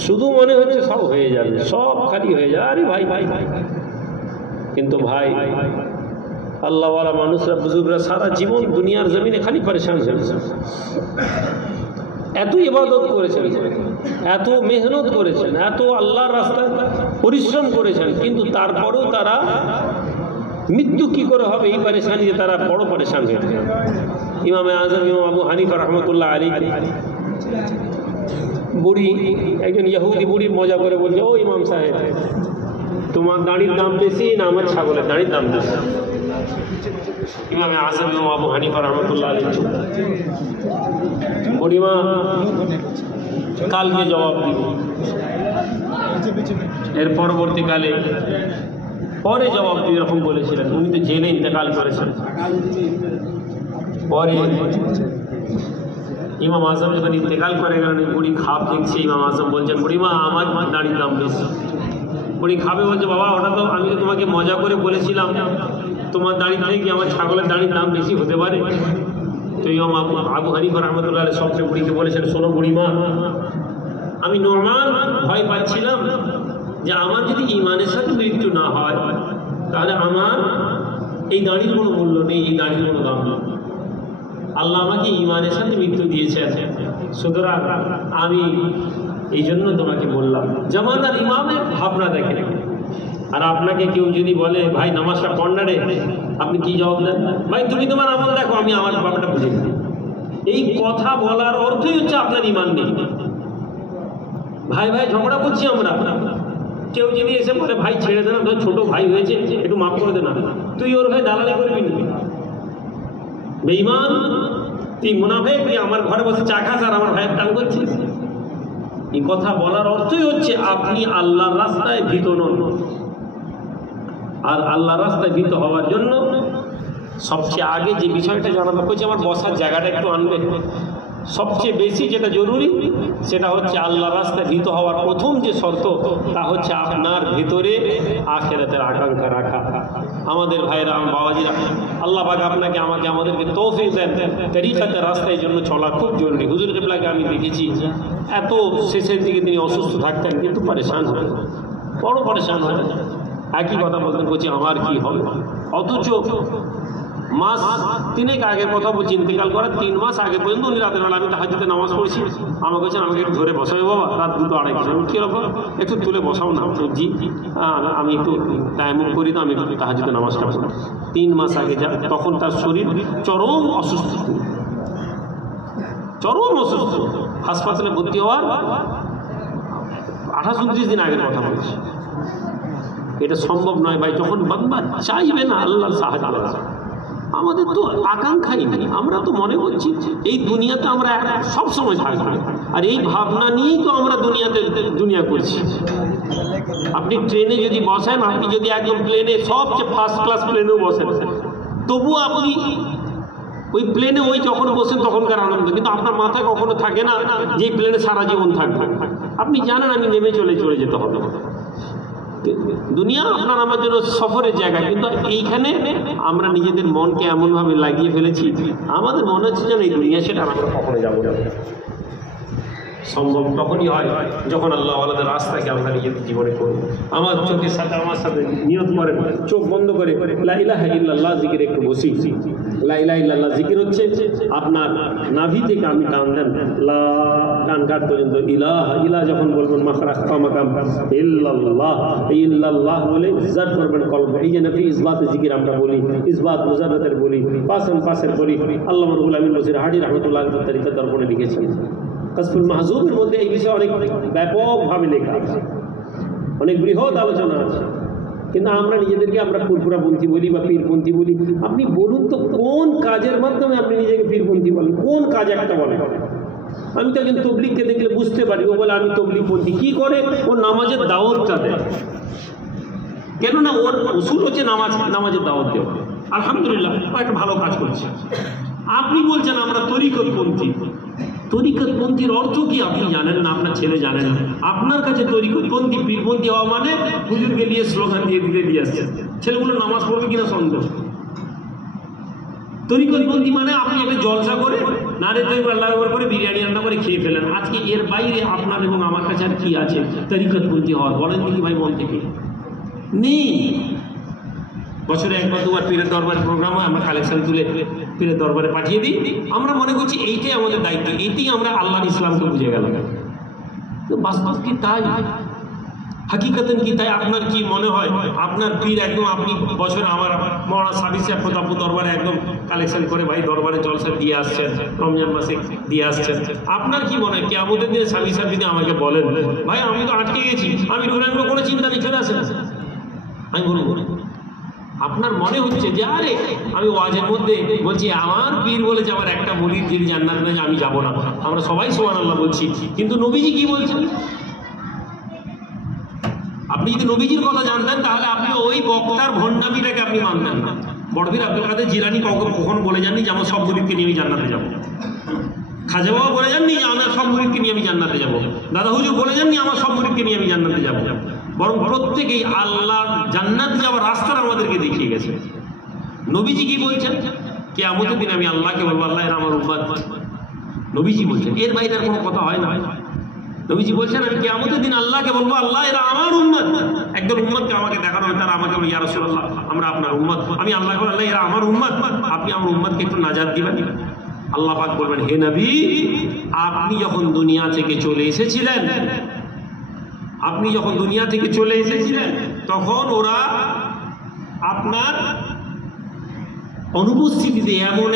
শুধু মনে হচ্ছে সব হয়ে যাবে, সব খালি হয়ে যাবে, আরে ভাই ভাই ভাই। কিন্তু ভাই, আল্লাহওয়ালা মানুষরা, বুজুর্গরা সারা জীবন দুনিয়ার জমিনে খালি পরেশান হয়েছে। এত ইবাদত করেছেন, এত মেহনত করেছেন, এত আল্লাহর রাস্তায় পরিশ্রম করেছেন, কিন্তু তারপরেও তারা মৃত্যু কি করে হবে এই পরেশানিতে তারা বড় পরেশান হয়েছে। ইমামে আজম ইমাম আবু হানিফা রহমতুল্লাহ আলাইহি বুড়ি, একজন ইহুদি বুড়ি মজা করে বলছে, ও ইমাম সাহেব, তোমার দাড়ির দাম বেশি না আমার ছাগলের দাড়ির দাম বেশি? ইমামে আজম ইমাম আবু হানিফা রহমতুল্লাহ আলাইহি বুড়িমা কালকে জবাব দিব। এর পরবর্তীকালে পরে জবাব দিয়ে এরকম বলেছিলেন, উনি তো জেলে ইন্তেকাল করেছেন। পরে ইমাম আজম যখন ইন্তেকাল করে গেলেন, বুড়ি খাপ দেখছে, ইমাম আজম বলছেন, বুড়িমা আমার দাড়ির দাম বেশি। বুড়ি খাবে বলছে, বাবা ওটা তো আমি তো তোমাকে মজা করে বলেছিলাম, তোমার দাড়ির থেকে আমার ছাগলের দাড়ির দাম বেশি হতে পারে। তো ইমাম আবু হানিফা রহমতুল্লাহ আলাইহি সবচেয়ে বুড়িকে বলেছেন, শোনো বুড়িমা, আমি নরমাল ভয় পাচ্ছিলাম যে আমার যদি ঈমানের সাথে মৃত্যু না হয় তাহলে আমার এই দাড়ির কোনো মূল্য নেই, এই দাড়ির কোনো দাম নেই। আল্লাহ আমাকে ঈমানের সাথে মৃত্যু দিয়েছেন, সুতরাং আমি এই জন্য তোমাকে বললাম। জামানার ইমামের ভাবনা দেখে। আর আপনাকে কেউ যদি বলে, ভাই নামাজটা কর্নারে, আপনি কি জবাব দেন? ভাই তুমি তোমার আমল দেখো, আমি আমার ব্যাপারটা বুঝে নিই। এই কথা বলার অর্থই হচ্ছে আপনার ঈমান নেই। ভাই ভাই ঝগড়া করছি আমরা, কেউ যদি এসে বলে, ভাই ছেড়ে দে না, তোর ছোট ভাই হয়েছে, একটু মাফ করে দে না, তুই ওর ভাই দালালি করবি না। বেঈমান তুই মুনাফিক, তুই আমার ঘরে বসে চা খাস আর আমার ভাইয়ের টান করছিস। এই কথা বলার অর্থই হচ্ছে আপনি আল্লাহর রাস্তায় ভীত নন। আর আল্লাহর রাস্তায় ভীত হওয়ার জন্য সবচেয়ে আগে যে বিষয়টা জানাতে হচ্ছে, আমার বসার জায়গাটা একটু আনবে। সবচেয়ে বেশি যেটা জরুরি সেটা হচ্ছে আল্লাহর রাস্তায় ভীত হওয়ার প্রথম যে শর্ত, তা হচ্ছে আপনার ভেতরে আখিরাতের আকাঙ্ক্ষা রাখা। আমাদের ভাইরা, আমার বাবাজিরা, আল্লাহ পাক আপনাকে আমাকে আমাদেরকে তৌফিক দেন তরিকাতের রাস্তায় জন্য চলা খুব জরুরি। হুজুর কিবলাকে আমি দেখেছি এত শেষের দিকে তিনি অসুস্থ থাকতেন, কিন্তু পরেশান হন, বড় পরেশান হন। একই কথা বলতেন, বলছি আমার কি হবে। অথচ মাস তিনেক আগের কথা বলছি, ইন্তেকাল করার 3 মাস আগে পর্যন্ত উনি রাতের বেলা, আমি তাহাজ্জুদে নামাজ পড়ছি, আমাকে বলছেন আমাকে একটু ধরে বসাবে বাবা, রাত 2টো 2:30 আমি কি রকম একটু তুলে বসাও না। জি আমি একটু টাইমুম করি, তো আমি একটু তাহাজ্জুদে নামাজটা পড়ি। 3 মাস আগে যা, তখন তার শরীর চরম অসুস্থ, চরম অসুস্থ, হাসপাতালে ভর্তি হওয়ার 28-29 দিন আগের কথা বলছি। এটা সম্ভব নয় ভাই, যখন বান্দা চাইবে না আল্লাহর সাহায্য আসবে। আমাদের তো আকাঙ্ক্ষাই নেই, আমরা তো মনে করছি এই দুনিয়াতে আমরা সব সময় থাকবো, আর এই ভাবনা নিয়েই তো আমরা দুনিয়া করছি। আপনি ট্রেনে যদি বসেন, আপনি যদি একদম প্লেনে সবচেয়ে ফার্স্ট ক্লাস প্লেনেও বসেন, তবুও আপনি ওই প্লেনে ওই যখন বসেন তখনকার আনন্দ, কিন্তু আপনার মাথায় কখনো থাকে না যে প্লেনে সারা জীবন থাকবে। আপনি জানেন আমি নেমে চলে যেতে হবে। দুনিয়া আপনার আমার জন্য সফরের জায়গা, কিন্তু এইখানে আমরা নিজেদের মনকে এমনভাবে লাগিয়ে ফেলেছি, আমাদের মনে হচ্ছে যেন এই দুনিয়া সেটা আমরা কখনো যাবো না। সম্ভব তখনই হয় যখন আল্লাহ আলাদা রাস্তাকে আমরা নিজেদের জীবনে করব। আমার চোখের সাথে আমার সাথে নিয়ত করেন, চোখ বন্ধ করে লা ইলাহা ইল্লাল্লাহ জিকির একটু বসি। লা ইলাহা ইল্লাল্লাহ জিকির হচ্ছে আপনার নাভি থেকে আমি টান দেন, লা টান কাট পর্যন্ত ইলাহা যখন বলবেন মাখরাজ মাকাম ইল্লাল্লাহ, ইল্লাল্লাহ বলে ইজ্জাত করবেন কলব। এই যে নফি ইসবাতে জিকির আমরা বলি, ইসবাত মুজাররাতের বলি, পাসের বলি। আল্লামা রুহুল আমিন বসির হাজি রাহমাতুল্লাহ আলাইহি তরিকা দর্পণে লিখেছেন। কাশফুল মাহজুবের মধ্যে এই বিষয়ে অনেক ব্যাপকভাবে লেখা আছে, অনেক বৃহৎ আলোচনা আছে। কিন্তু আমরা নিজেদেরকে আমরা পুরপুরাপন্থী বলি বা পীরপন্থী বলি। আপনি বলুন তো কোন কাজের মাধ্যমে আপনি নিজেকে পীরপন্থী বলেন? কোন কাজ একটা বলেন? আমি তো একজন তবলিগকে দেখলে বুঝতে পারি, ও বলে আমি তবলিগপন্থী। কি করে? ও নামাজের দাওয়াতটা দেয়। কেননা ওর উসুল হচ্ছে নামাজের দাওয়াত দেওয়া। আলহামদুলিল্লাহ, ও একটা ভালো কাজ করছে। আপনি বলছেন আমরা তরিকতপন্থী। তরিকতপন্থীর অর্থ কি আপনি জানেন না, আপনার ছেলে জানেন না। আপনার কাছে তরিকতপন্থী পীরপন্থী হওয়া মানে হুজুরকে নিয়ে স্লোগান দিয়ে আসছে, ছেলেগুলো নামাজ পড়বে কিনা সন্দেহ। তরিকতপন্থী মানে আপনি একটা জলসা করে নারে তৈরি আল্লাহ করে বিরিয়ানি রান্না করে খেয়ে ফেলেন। আজকে এর বাইরে আপনার এবং আমার কাছে আর কি আছে তরিকতপন্থী হওয়ার? বলেন দেখি ভাই, মন থেকে নেই। বছরে 1-2বার পীরের দরবারে প্রোগ্রাম হয়, আমরা কালেকশন তুলে পীরের দরবারে পাঠিয়ে দিই। আমরা মনে করছি এইটাই আমাদের দায়িত্ব, এইটাই আমরা আল্লাহর ইসলামকে বুঝে গেলাম। বাস্তব কি তাই? হাকিকতেন কি তাই? আপনার কি মনে হয় আপনার পীর একদম আপনি বছরে আমার মৌলানা সাবিসিয়া প্রতাপপুর দরবারে একদম কালেকশন করে ভাই দরবারে জলসা দিয়ে আসছেন, রমজান মাসে দিয়ে আসছেন? আপনার কি মনে হয় কিয়ামতের দিনে সাবিসিয়া যদি আমাকে বলেন ভাই আমি তো আটকে গেছি, আমি ঢুকলাম, কোনো চিন্তা নেই, চলে আসেন, আমি বলবো আপনার মনে হচ্ছে যে আরে আমি ওয়াজের মধ্যে বলছি আমার পীর বলেছে আমার একটা মুরিদ যদি জান্নাত না আমি যাবো না, আমরা সবাই সুবহানাল্লাহ বলছি, কিন্তু নবীজি কি বলছেন? আপনি যদি নবীজির কথা জানতেন তাহলে আপনি ওই বক্তার ভণ্ডামিটাকে আপনি মানতেন না। বড়বীর আব্দুল কাদের জিলানী কখনো বলে যাননি যে আমার সব মুরিদকে নিয়ে আমি জান্নাতে যাবো। খাজা বাবা বলে যাননি যে আমার সব মুরিদকে নিয়ে আমি জান্নাতে যাবো। দাদা হুজুর বলে যাননি আমার সব মুরিদকে নিয়ে আমি জান্নাতে যাবো। বরং প্রত্যেকেই আল্লাহ জান্নাত যাওয়ার রাস্তাটা আমাদেরকে দেখিয়ে গেছে। নবীজি কি বলছেন? কিয়ামতের দিন আমি আল্লাহকে বলবো আল্লাহ এরা আমার উম্মত। নবীজি বলছেন, এর বাইরে আর কোনো কথা হয় না। নবীজি বলছেন আমি কিয়ামতের দিন আল্লাহকে বলবো আল্লাহ এরা আমার উম্মত। একজন উম্মতকে আমাকে দেখানো হয়, তারা আমাকে বলে ইয়া রাসূলুল্লাহ আমরা আপনার উম্মত। আমি আল্লাহকে বলবো আল্লাহ এরা আমার উম্মত, আপনি আমার উম্মতকে একটু নাজাত দিবেন। আল্লাহ পাক বলবেন হে নবী আপনি যখন দুনিয়া থেকে চলে এসেছিলেন তখন ওরা আপনার অনুপস্থিতিতে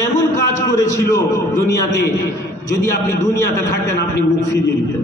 এমন কাজ করেছিল দুনিয়াতে, যদি আপনি দুনিয়াতে থাকতেন আপনি মুখ ফিরিয়ে দিতেন।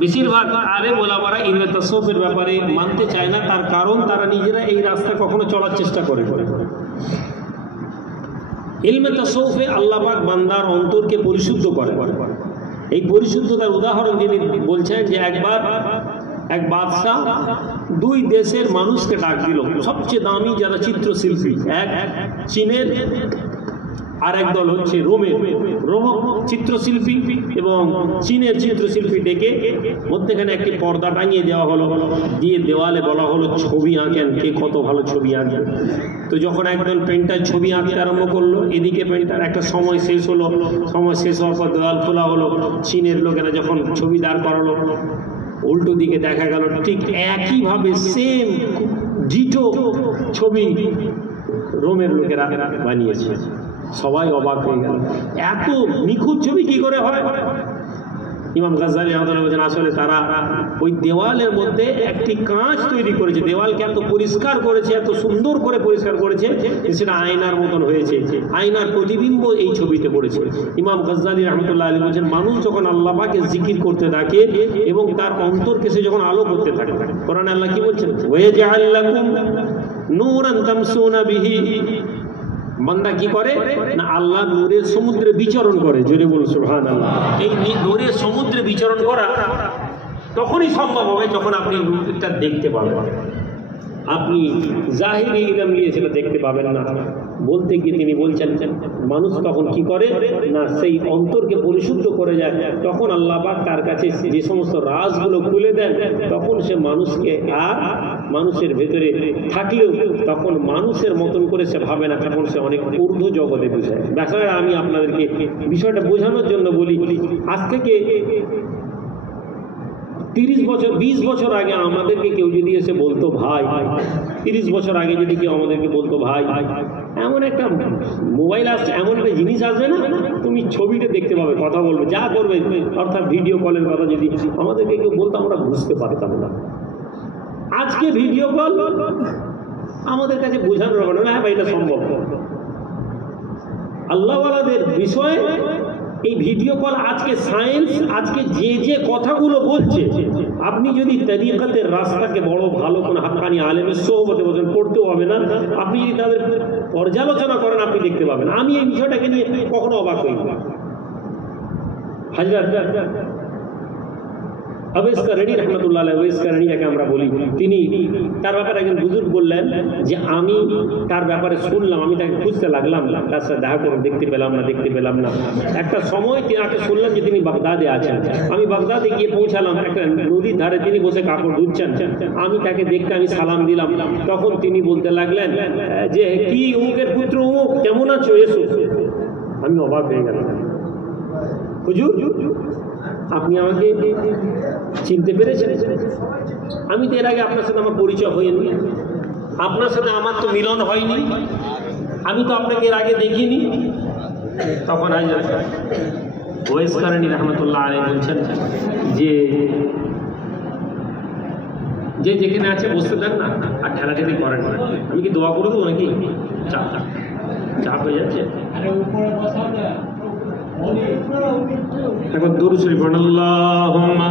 বেশিরভাগ আলেম ওলামারা ইলমে তাসাউফের ব্যাপারে মানতে চায় না, তার কারণ তারা নিজেরা এই রাস্তা কখনো চলার চেষ্টা করে। ইলমে তাসাউফে আল্লাহ পাক বান্দার অন্তরকে পরিশুদ্ধ করে। এই পরিশুদ্ধতার উদাহরণ যিনি বলছেন যে একবার এক বাদশাহ দুই দেশের মানুষকে ডাক দিল, সবচেয়ে দামি যারা চিত্রশিল্পী, এক চীনের আর এক দল হচ্ছে রোমের চিত্রশিল্পী এবং চীনের চিত্রশিল্পী ডেকে মধ্যেখানে একটি পর্দা টাঙিয়ে দেওয়া হলো, দিয়ে দেওয়ালে বলা হলো ছবি আঁকেন, কে কত ভালো ছবি আঁকবে। তো যখন একজন পেন্টার ছবি আঁকতে আরম্ভ করলো, এদিকে পেন্টার একটা সময় শেষ হলো, সময় শেষ হওয়ার পর দেওয়াল খোলা হলো, চীনের লোকেরা যখন ছবি দাঁড় করালো, উল্টো দিকে দেখা গেল ঠিক একইভাবে সেম ডিটো ছবি রোমের লোকেরা বানিয়েছে। সবাই অবাক হয়ে গেল, এত নিখুঁত ছবি কি করে হয়? ইমাম গাজ্জালী রাহমাতুল্লাহ বলেন আসলে তারা ওই দেওয়ালের মধ্যে একটি কাঁচ তৈরি করেছে, দেওয়ালকে এত পরিষ্কার করেছে, এত সুন্দর করে পরিষ্কার করেছে যে সেটা আয়নার মতন হয়েছে, আয়নার প্রতিবিম্ব এই ছবিতে পড়েছে। ইমাম গাজ্জালী রাহমাতুল্লাহ আলাইহি বলেন মানুষ যখন আল্লাহ পাকে জিকির করতে থাকে এবং তার অন্তরকে সে যখন আলো করতে থাকে, কোরআনে আল্লাহ কি বলছেন, ওয়াজআল লাকুম নূরান তামসুনা বিহি, বান্দা কি করে না আল্লাহ নূরের সমুদ্রে বিচরণ করে। জোরে বলুন সুবহানাল্লাহ। এই নূরের সমুদ্রে বিচরণ করা তখনই সম্ভব হবে যখন আপনি নূরটা দেখতে পাবেন। আপনি জাহিরি ইলম নিয়ে সেটা দেখতে পাবেন না। বলতে গিয়ে তিনি বলছেন মানুষ তখন কি করে না সেই অন্তরকে পরিশুদ্ধ করে যায়, তখন আল্লাহ পাক তার কাছে যে সমস্ত রাজগুলো খুলে দেন, তখন সে মানুষকে আর মানুষের ভেতরে থাকলেও তখন মানুষের মতন করে সে ভাবে না, তখন সে অনেক ঊর্ধ্ব জগতে বুঝায়। বেচারা আমি আপনাদেরকে বিষয়টা বোঝানোর জন্য বলি, আজ থেকে 30 বছর 20 বছর আগে আমাদেরকে কেউ যদি এসে বলতো ভাই, 30 বছর আগে যদি কেউ আমাদেরকে বলতো ভাই এমন একটা মোবাইল আসছে, এমন একটা জিনিস আসবে না, তুমি ছবিতে দেখতে পাবে, কথা বলবে, যা করবে, অর্থাৎ ভিডিও কলের কথা যদি আমাদেরকে কেউ বলতো আমরা বুঝতে পারতাম না। আজকে ভিডিও কল আমাদের কাছে বোঝানোর ব্যাপার না, হ্যাঁ ভাই এটা সম্ভব। আল্লাহওয়ালাদের বিষয়ে এই ভিডিও কল আজকে সায়েন্স আজকে যে যে কথাগুলো বলছে, আপনি যদি তরিকতের রাস্তাকে বড় ভালো কোনো হাক্কানি আলেমের সোহবতে বসেন, পড়তেও হবে না, আপনি যদি তাদের পর্যালোচনা করেন আপনি দেখতে পাবেন। আমি এই বিষয়টাকে নিয়ে কখনো অবাক হই না। হযরত আওয়েস কারণী রহমতুল্লাহ আলাইহি, আওয়েস কারণী যাকে আমরা বলি, তিনি তার ব্যাপারে একজন বুজুর্গ বললেন যে আমি তার ব্যাপারে শুনলাম, আমি তাকে খুঁজতে লাগলাম, তার সাথে দেখা করে দেখতে পেলাম না। একটা সময় তাকে শুনলাম যে তিনি বাগদাদে আছেন। আমি বাগদাদে গিয়ে পৌঁছালাম, একটা নদীর ধারে তিনি বসে কাপড় ধুচ্ছেন। আমি তাকে দেখতে আমি সালাম দিলাম, তখন তিনি বলতে লাগলেন যে কি অমুকের পুত্র অমুক, কেমন আছো, এসো। আমি অবাক হয়ে গেলাম, হুজুর আপনি আমাকে চিনতে পেরেছেন? আমি তো এর আগে আপনার সাথে আমার পরিচয় হয়নি, আপনার সাথে আমার তো মিলন হয়নি, আমি তো আপনাকে এর আগে দেখিনি। তখন হযরত ওয়াইস কারণী রাহমাতুল্লাহ আলাইহি বলছেন যে যে যেখানে আছে বসতে দেন না, আর ঠেলাঠেলি করেন না। আমি কি দোয়া করে দেবো নাকি? চাপ হয়ে যাচ্ছে। এখন দুরূদ শরীফ পড়ুন, আল্লাহুম্মা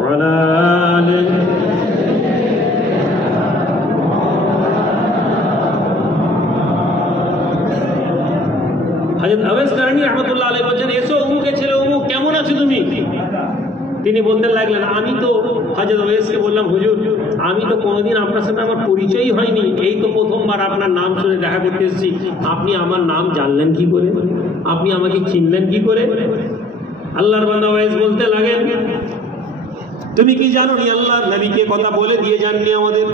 ওয়ালা আলি হযরত আওয়েস কারণী রাহমাতুল্লাহ আলাইহি বলেন এসো অমুকের ছেলে অমুক, কেমন আছো তুমি? তিনি বলতে লাগলেন আমি তো হযরত ওয়াইসকে বললাম হুজুর আমি তো কোনোদিন আপনার সাথে আমার পরিচয়ই হয়নি, এই তো প্রথমবার আপনার নাম শুনে দেখা করতে এসেছি, আপনি আমার নাম জানলেন কি করে, আপনি আমাকে চিনলেন কি করে? আল্লাহর বান্দা ওয়াইস বলতে লাগেন তুমি কি জানো নি আল্লাহর নবীকে কথা বলে দিয়ে যাননি আমাদের,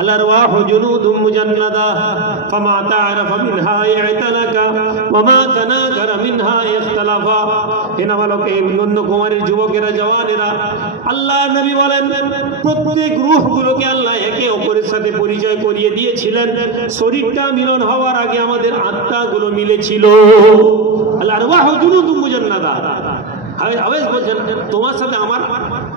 আল্লাহর ওয়াহ জুনুদুম মুজান্নাদা ফামা তাআরাফা মিনহা ইয়াতানাকা ওয়া মা তানাকারা মিনহা ইখতালাফা। হেনামালকে নন্দকুমারের যুবকেরা জওয়ানেরা, আল্লাহর নবী বলেন প্রত্যেক রূহগুলোকে আল্লাহ একে অপরের সাথে পরিচয় করিয়ে দিয়েছিলেন। শরীরটা মিলন হওয়ার আগে আমাদের আত্মাগুলো মিলেছিল। আল্লাহর ওয়াহ জুনুদুম মুজান্নাদা। আওয়াজ বলছেন তোমার সাথে আমার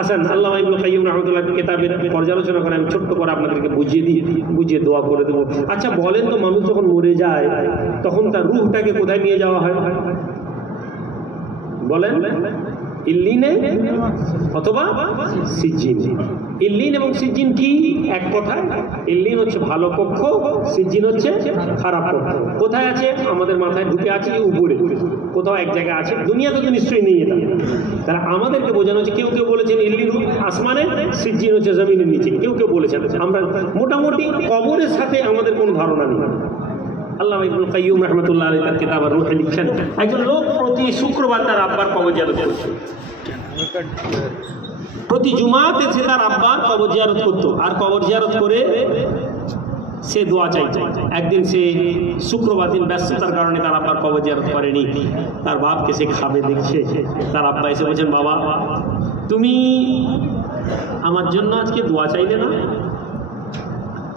আসেন আল্লামা ইবনুল কাইয়্যিম রাহমাতুল্লাহ কিতাবের পর্যালোচনা করে আমি ছোট্ট করে আপনাদেরকে বুঝিয়ে দোয়া করে দেবো। আচ্ছা বলেন তো, মানুষ যখন মরে যায় তখন তার রূহটাকে কোথায় নিয়ে যাওয়া হয় বলেন? ইল্লিনে অথবা সিজ্জিনে। ইল্লিন এবং সিজ্জিন কি এক কথায়? ইল্লিন হচ্ছে ভালো কক্ষ, সিজ্জিন হচ্ছে খারাপ কক্ষ। কোথায় আছে? আমাদের মাথায় ঢুকে আছে উপরে কোথাও এক জায়গায় আছে, দুনিয়াতে তো নিশ্চয়ই নেই এটা। তাহলে আমাদেরকে বোঝানো হচ্ছে, কেউ কেউ বলেছেন ইল্লিন আসমানে, সিজ্জিন হচ্ছে জমিনের নিচে, কেউ কেউ বলেছেন। আমরা মোটামুটি কবরের সাথে আমাদের কোনো ধারণা নেই। আল্লামা ইবনুল কাইয়্যিম রাহমাতুল্লাহ আলাইহি তার কিতাব আর-রূহে লিখছেন, একজন লোক প্রতি শুক্রবার তার আব্বার কবর জিয়ারত করত। প্রতি জুমাতে সে তার আব্বার কবর জিয়ারত করত, আর কবর জিয়ারত করে সে দোয়া চাইত। একদিন সে শুক্রবার দিন ব্যস্ততার কারণে তার আব্বার কবর জিয়ারত করেনি। তার বাপকে সে খাবে দেখছে, তার আব্বা এসে বলছেন, বাবা তুমি আমার জন্য আজকে দোয়া চাইলে না?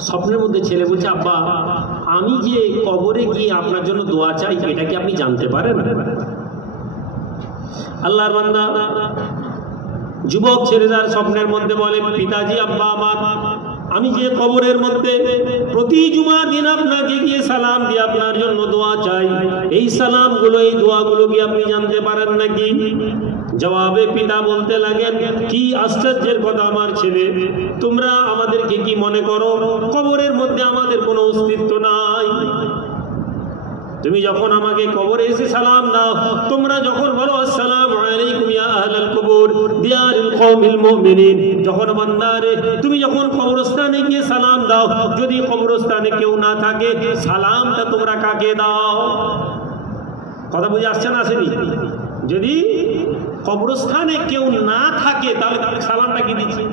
স্বপ্নের মধ্যে ছেলে বলছে, আব্বা আমি যে কবরে গিয়ে আপনার জন্য দোয়া চাই এটা কি আপনি জানতে পারেন? আল্লাহর বান্দা যুবক ছেলেদার স্বপ্নের মধ্যে বলে, পিতাজি আব্বা আমার, আমি যে কবরের মধ্যে প্রতি জুমার দিন আপনাকে গিয়ে সালাম দিয়ে আপনার জন্য দোয়া চাই, এই সালামগুলো এই দোয়াগুলো কি আপনি জানতে পারেন নাকি? জবাবে পিতা বলতে লাগেন, কি আশ্চর্যের কথা আমার ছেলে, তোমরা আমাদেরকে কি মনে করো কবরের মধ্যে আমাদের কোনো অস্তিত্ব নাই? তুমি যখন আমাকে কবরে এসে সালাম দাও, তোমরা যখন বলো আসসালামু আলাইকুম ইয়া আহলাল কবর দিয়ারিল কওমিল মুমিনিন, যখন বান্দারে তুমি যখন কবরস্থানে গিয়ে সালাম দাও, যদি কবরস্থানে কেউ না থাকে সালামটা তোমরা কাকে দাও? কথা বুঝে আসছে না? আসেনি? যদি কবরস্থানে কেউ না থাকে তাহলে সালামটা কি দিচ্ছি?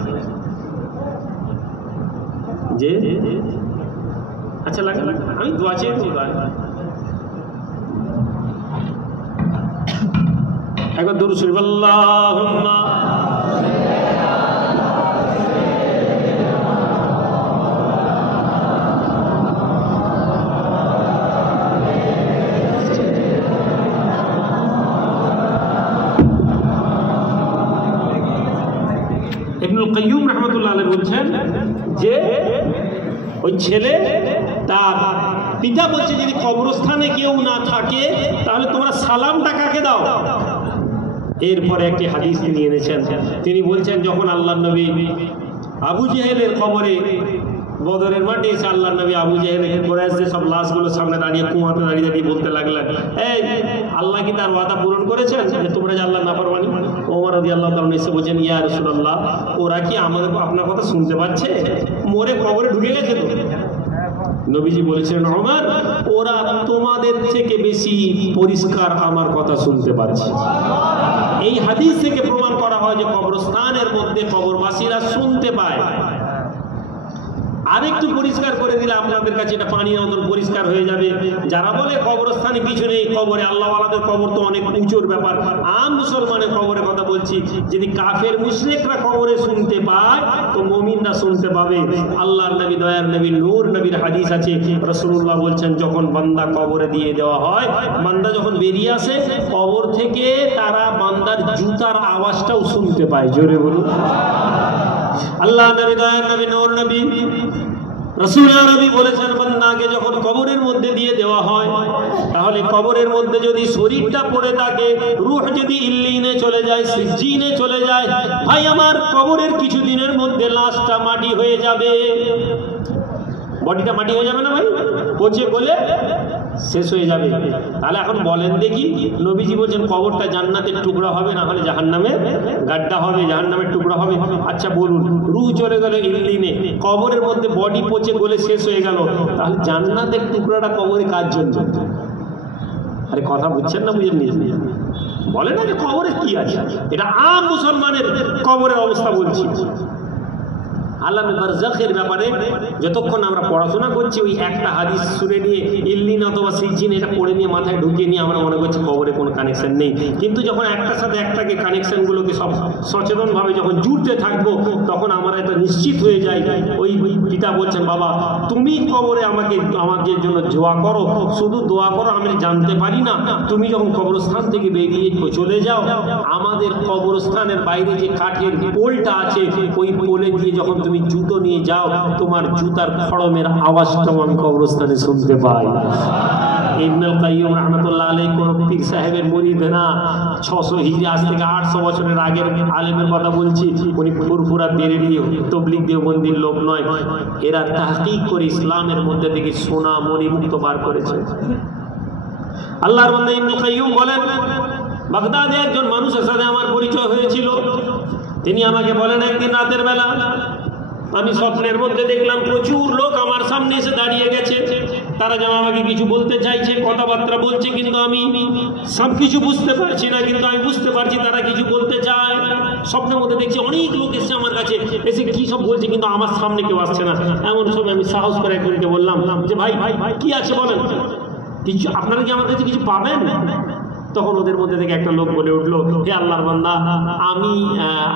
যে আচ্ছা লাগে, আমি দোয়া চেয়ে একবার দুরূদ শরীফ আল্লাহুম্মা ইবনুল কাইয়্যিম রাহমাতুল্লাহ আলাইহি বলছেন যে ওই ছেলে তার পিতা বলছে, যদি কবরস্থানে কেউ না থাকে তাহলে তোমরা সালামটা কাকে দাও? এরপরে একটি হাদিস তিনি এনেছেন, তিনি বলছেন যখন আল্লাহর নবী আবু জেহেলের কবরে বদরের মাঠে এসে আল্লাহর নবী আবু জেহেলের কুরাইশদের সব লাশগুলো সামনে দাঁড়িয়ে কুয়াতে দাঁড়িয়ে দাঁড়িয়ে বলতে লাগলেন, এই আল্লাহ কি তার ওয়াদা পূরণ করেছেন যে তোমরা যে আল্লাহ নাফরমানি? ওমর রাদিয়াল্লাহু তাআলা এসে বলছেন, ইয়া রাসূলুল্লাহ ওরা কি আমাদের আপনার কথা শুনতে পাচ্ছে? মরে কবরে ঢুকে গেছে তো। নবীজি বলেছিলেন, ওমর ওরা তোমাদের থেকে বেশি পরিষ্কার আমার কথা শুনতে পাচ্ছে। এই হাদিস থেকে প্রমাণ করা হয় যে কবরস্থানের মধ্যে কবরবাসীরা শুনতে পায়। আরেকটু পরিষ্কার করে দিলে আপনাদের কাছে এটা পানির মতন পরিষ্কার হয়ে যাবে। যারা বলে কবরস্থানে কিছু নেই, কবরে আল্লাহওয়ালাদের কবর তো অনেক উঁচুর ব্যাপার, আম মুসলমানের কবরের কথা বলছি। যদি কাফের মুশরিকরা কবরে শুনতে পায় তো মুমিনরা শুনতে পাবে। আল্লাহর নবী দয়ার নবী নূর নবীর হাদিস আছে, রাসূলুল্লাহ বলছেন যখন বান্দা কবরে দিয়ে দেওয়া হয়, বান্দা যখন বেরিয়ে আসে কবর থেকে তারা বান্দার জুতার আওয়াজটাও শুনতে পায়। জোরে বলুন আল্লাহ নবী দয়ার নবী নূর নবী রাসূল নবী বলেছেন, বান্দাকে যখন কবরের মধ্যে দিয়ে দেওয়া হয় তাহলে কবরের মধ্যে যদি শরীরটা পড়ে থাকে, রূহ যদি ইল্লিনে চলে যায়, সিজ্জিনে চলে যায়, ভাই আমার কবরের কিছু দিনের মধ্যে লাশটা মাটি হয়ে যাবে। বডিটা মাটি হয়ে যাবে না ভাই, পচে গলে শেষ হয়ে যাবে। তাহলে এখন বলেন দেখি, নবীজি বলছেন কবরটা জান্নাতের টুকরা হবে, না হলে জাহান্নামের গাড্ডা হবে, জাহান্নামের টুকরা হবে। আচ্ছা বলুন, রূহ চলে গেল ইল্লিনে, কবরের মধ্যে বডি পচে গলে শেষ হয়ে গেল, তাহলে জান্নাতের টুকরাটা কবরে কার জন্য? আরে কথা বুঝছেন না? বুঝেন নি? বলে না যে কবরে কি আছে, এটা আম মুসলমানের কবরের অবস্থা বলছি। আলামে বারজাখের ব্যাপারে যতক্ষণ আমরা পড়াশোনা করছি ওই একটা হাদিস শুনে নিয়ে ইল্লিন অথবা সিজিন এটা পড়ে নিয়ে মাথায় ঢুকিয়ে নিয়ে আমরা মনে করছি কবরে কোনো কানেকশন নেই, কিন্তু যখন একটার সাথে একটাকে কানেকশনগুলোকে সব সচেতনভাবে যখন জুড়তে থাকবো তখন আমরা এটা নিশ্চিত হয়ে যাই। ওই পিতা বলছেন, বাবা তুমি কবরে আমাদের জন্য দোয়া করো, শুধু দোয়া করো, আমি জানতে পারি না। তুমি যখন কবরস্থান থেকে বেরিয়ে চলে যাও, আমাদের কবরস্থানের বাইরে যে কাঠের পোলটা আছে ওই পোলে দিয়ে যখন তুমি জুতো নিয়ে যাও, তোমার জুতার খড়মের আওয়াজটাও আমি কবরস্থানে শুনতে পাই। ইবনুল কাইয়্যিম রাহমাতুল্লাহ আলাইহি কোন পীর সাহেবের মুরিদ না, 600 হিজরি, আজ থেকে 800 বছরের আগের আলেমের কথা বলছি। উনি ফুরফুরা বেরেলি তবলিগ দেওবন্দির লোক নয়, এরা তাহকিক করে ইসলামের মধ্যে থেকে সোনা মণি মুক্ত বার করেছে। আল্লাহর বান্দা ইবনুল কাইয়্যিম বলেন, বাগদাদে একজন মানুষের সাথে আমার পরিচয় হয়েছিল। তিনি আমাকে বলেন, একদিন রাতের বেলা আমি স্বপ্নের মধ্যে দেখলাম প্রচুর লোক আমার সামনে এসে দাঁড়িয়ে গেছে। তারা যেন আমাকে কিছু বলতে চাইছে, কথাবার্তা বলছে, কিন্তু আমি সব কিছু বুঝতে পারছি না, কিন্তু আমি বুঝতে পারছি তারা কিছু বলতে চায়। স্বপ্নের মধ্যে দেখছি অনেক লোক এসে আমার কাছে এসে কি সব বলছে, কিন্তু আমার সামনে কেউ আসছে না। এমন সময় আমি সাহস করে একজনকে বললাম যে, ভাই কি আছে বলেন, কিছু আপনারা কি আমার কাছে কিছু পাবেন? তখন ওদের মধ্যে থেকে একটা লোক বলে উঠলো, হে আল্লাহর বান্দা,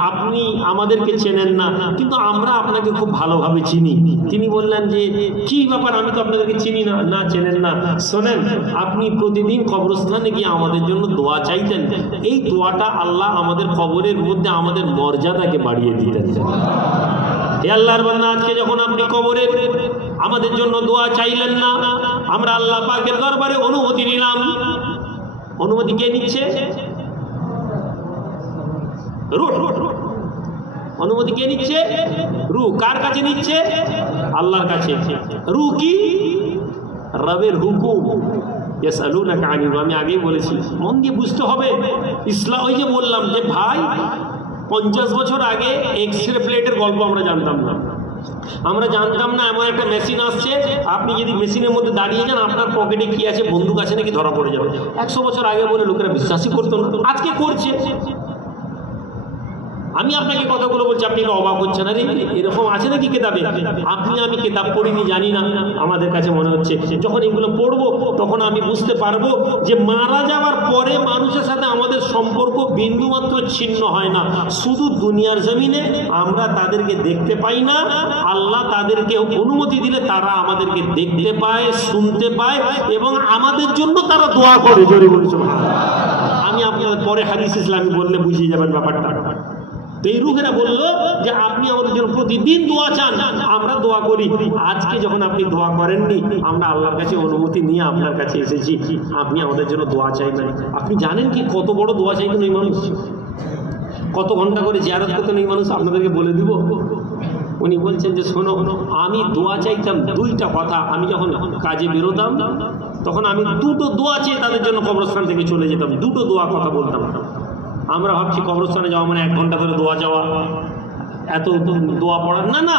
আপনি আমাদেরকে চেনেন না, কিন্তু আমরা আপনাকে খুব ভালোভাবে চিনি। তিনি বললেন যে, কি ব্যাপার, আমি তো আপনাদেরকে চিনি না। না, চেনেন না? শোনেন, আপনি প্রতিদিন কবরস্থানে গিয়ে আমাদের জন্য দোয়া চাইতেন। এই দোয়াটা আল্লাহ আমাদের কবরের মধ্যে আমাদের মর্যাদাকে বাড়িয়ে দিতেন। হে আল্লাহর বান্দা, আজকে যখন আপনি কবরে আমাদের জন্য দোয়া চাইলেন না, আমরা আল্লাহ পাকের দরবারে অনুমতি নিলাম। অনুমতি কে নিচ্ছে? রূহ। অনুমতি কে নিচ্ছে? রূহ। কার কাছে নিচ্ছে? আল্লাহর কাছে। রূহ কি? রবের হুকুম। ইয়াসআলুনাকা আনির রূহ, আমি আগেই বলেছি, মন দিয়ে বুঝতে হবে। ইসলাম, ওই যে বললাম যে ভাই 50 বছর আগে এক্সরে প্লেটের গল্প আমরা জানতাম না। আমরা জানতাম না এমন একটা মেশিন আসছে, আপনি যদি মেশিনের মধ্যে দাঁড়িয়ে যান, আপনার পকেটে কি আছে, বন্দুক আছে নাকি ধরা পড়ে যাবে। 100 বছর আগে বলে লোকেরা বিশ্বাসই করতো না, আজকে করছে। আমি আপনাকে কথাগুলো বলছি, আপনি অবাক হচ্ছেন, আরে এরকম আছে নাকি কেতাবে? আমি কেতাব পড়িনি, জানি না। আমাদের কাছে মনে হচ্ছে যখন এগুলো পড়বো তখন আমি বুঝতে পারবো যে মারা যাওয়ার পরে মানুষের সাথে আমাদের সম্পর্ক বিন্দুমাত্র ছিন্ন হয় না। শুধু দুনিয়ার জমিনে আমরা তাদেরকে দেখতে পাই না, আল্লাহ তাদেরকে অনুমতি দিলে তারা আমাদেরকে দেখতে পায়, শুনতে পায়, এবং আমাদের জন্য তারা দোয়া করে। জোরে বলছো। আমি আপনাদের পরে হাদিস ইসলামী বললে বুঝিয়ে যাবেন ব্যাপারটা। এই রূহেরা বললো যে আপনি আমাদের জন্য প্রতিদিন দোয়া চান, আমরা দোয়া করি। আজকে যখন আপনি দোয়া করেননি, আমরা আল্লাহর কাছে অনুমতি নিয়ে আপনার কাছে এসেছি, আপনি আমাদের জন্য দোয়া চাইবেন। আপনি জানেন কি কত বড় দোয়া চাইতেন এই মানুষ, কত ঘন্টা করে জিয়ারত করতেন এই মানুষ, আপনাদেরকে বলে দিব। উনি বলছেন যে, শোনো, আমি দোয়া চাইতাম 2টা কথা। আমি যখন কাজে বেরোতাম তখন আমি 2টো দোয়া চেয়ে তাদের জন্য কবরস্থান থেকে চলে যেতাম, 2টো দোয়া কথা বলতাম। আমরা ভাবছি কবরস্থানে যাওয়া মানে 1 ঘন্টা ধরে দোয়া যাওয়া, এত দোয়া পড়া না। না,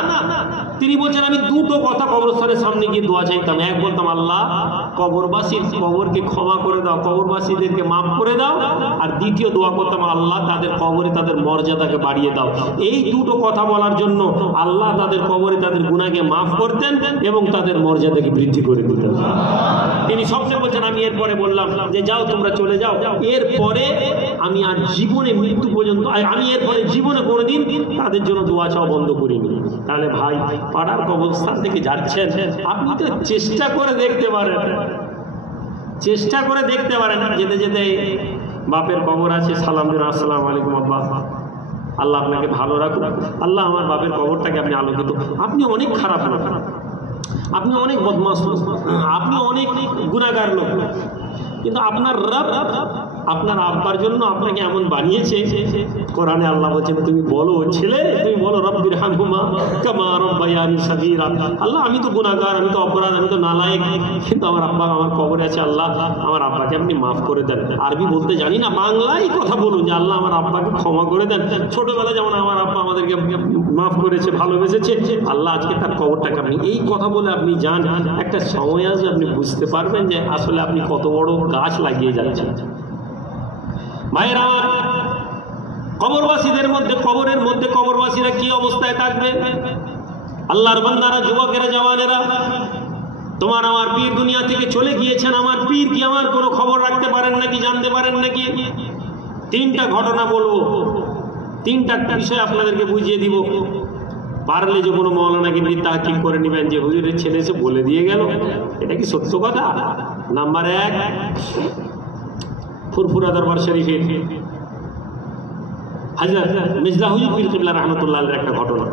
তিনি বলছেন আমি 2টো কথা কবরস্থানের সামনে গিয়ে দোয়া চাইতাম। এক বলতাম, আল্লাহ কবরবাসীর কবরকে ক্ষমা করে দাও, কবরবাসীদেরকে মাফ করে দাও। আর দ্বিতীয় দোয়া করতাম, আল্লাহ তাদের কবরে তাদের মর্যাদাকে বাড়িয়ে দাও। এই 2টো কথা বলার জন্য আল্লাহ তাদের কবরে তাদের গুনাহকে মাফ করতেন এবং তাদের মর্যাদাকে বৃদ্ধি করে দিতেন। তিনি স্বপ্নে বলছেন, আমি এরপরে বললাম যে যাও তোমরা চলে যাও। এরপরে আমি আর জীবনে মৃত্যু পর্যন্ত, আমি এরপরে জীবনে কোনোদিন তাদের জন্য দোয়া চাওয়া বন্ধ করিনি। তাহলে ভাই, পাড়ার কবরস্থান থেকে যাচ্ছেন, আপনি তো চেষ্টা করে দেখতে পারেন, যেতে যেতে বাপের কবর আছে, সালাম দিন, আসসালামু আলাইকুম আব্বা, আল্লাহ আপনাকে ভালো রাখুন, আল্লাহ আমার বাপের কবরটাকে আপনি আলোকিত। আপনি অনেক খারাপ লোক, আপনি অনেক বদমাশ লোক, আপনি অনেক গুনাহগার লোক, কিন্তু আপনার রব আপনার আব্বার জন্য আপনাকে এমন বানিয়েছে। কোরআনে আল্লাহ বলছেন, তুমি বলো ছেলে, তুমি বলো রব্বির হামহুমা কামা রাব্বায়ানি সাগীরা। আল্লাহ আমি তো গুনাহগার, আমি তো অপরাধ, আমি তো নালায়েক, কিন্তু আমার আব্বা আমার কবরে আছে, আল্লাহ আমার আব্বাকে আপনি মাফ করে দেন। আরবি বলতে জানি না, বাংলায় কথা বলুন যে আল্লাহ আমার আব্বাকে ক্ষমা করে দেন। ছোটবেলা যেমন আমার আব্বা আমাদেরকে মাফ করেছে, ভালোবেসেছে, আল্লাহ আজকে তার কবরটাকে আপনি, এই কথা বলে আপনি যান, একটা সময় আসবে আপনি বুঝতে পারবেন যে আসলে আপনি কত বড় গাছ লাগিয়ে যাচ্ছেন। ভাইরা, কবরবাসীদের মধ্যে, কবরের মধ্যে কবরবাসীরা কি অবস্থায় থাকবে? আল্লাহর বান্দারা, যুবকেরা, জওয়ানেরা, তোমার আমার পীর দুনিয়া থেকে চলে গিয়েছেন। আমার পীর কি আমার কোনো খবর রাখতে পারেন নাকি, জানতে পারেন নাকি? তিনটা ঘটনা বলবো, তিনটা বিষয় আপনাদেরকে বুঝিয়ে দিব। পারলে যে কোনো মৌলানা কিন্তু তাহকিক করে নেবেন যে হুজুরের ছেলে এসে বলে দিয়ে গেল, এটা কি সত্য কথা? নাম্বার 1, ফুরফুরা দরবার শরীফের হযরত মির্জা হুজুর পীর কিবলা রাহমাতুল্লাহ আলাইহির একটা ঘটনা।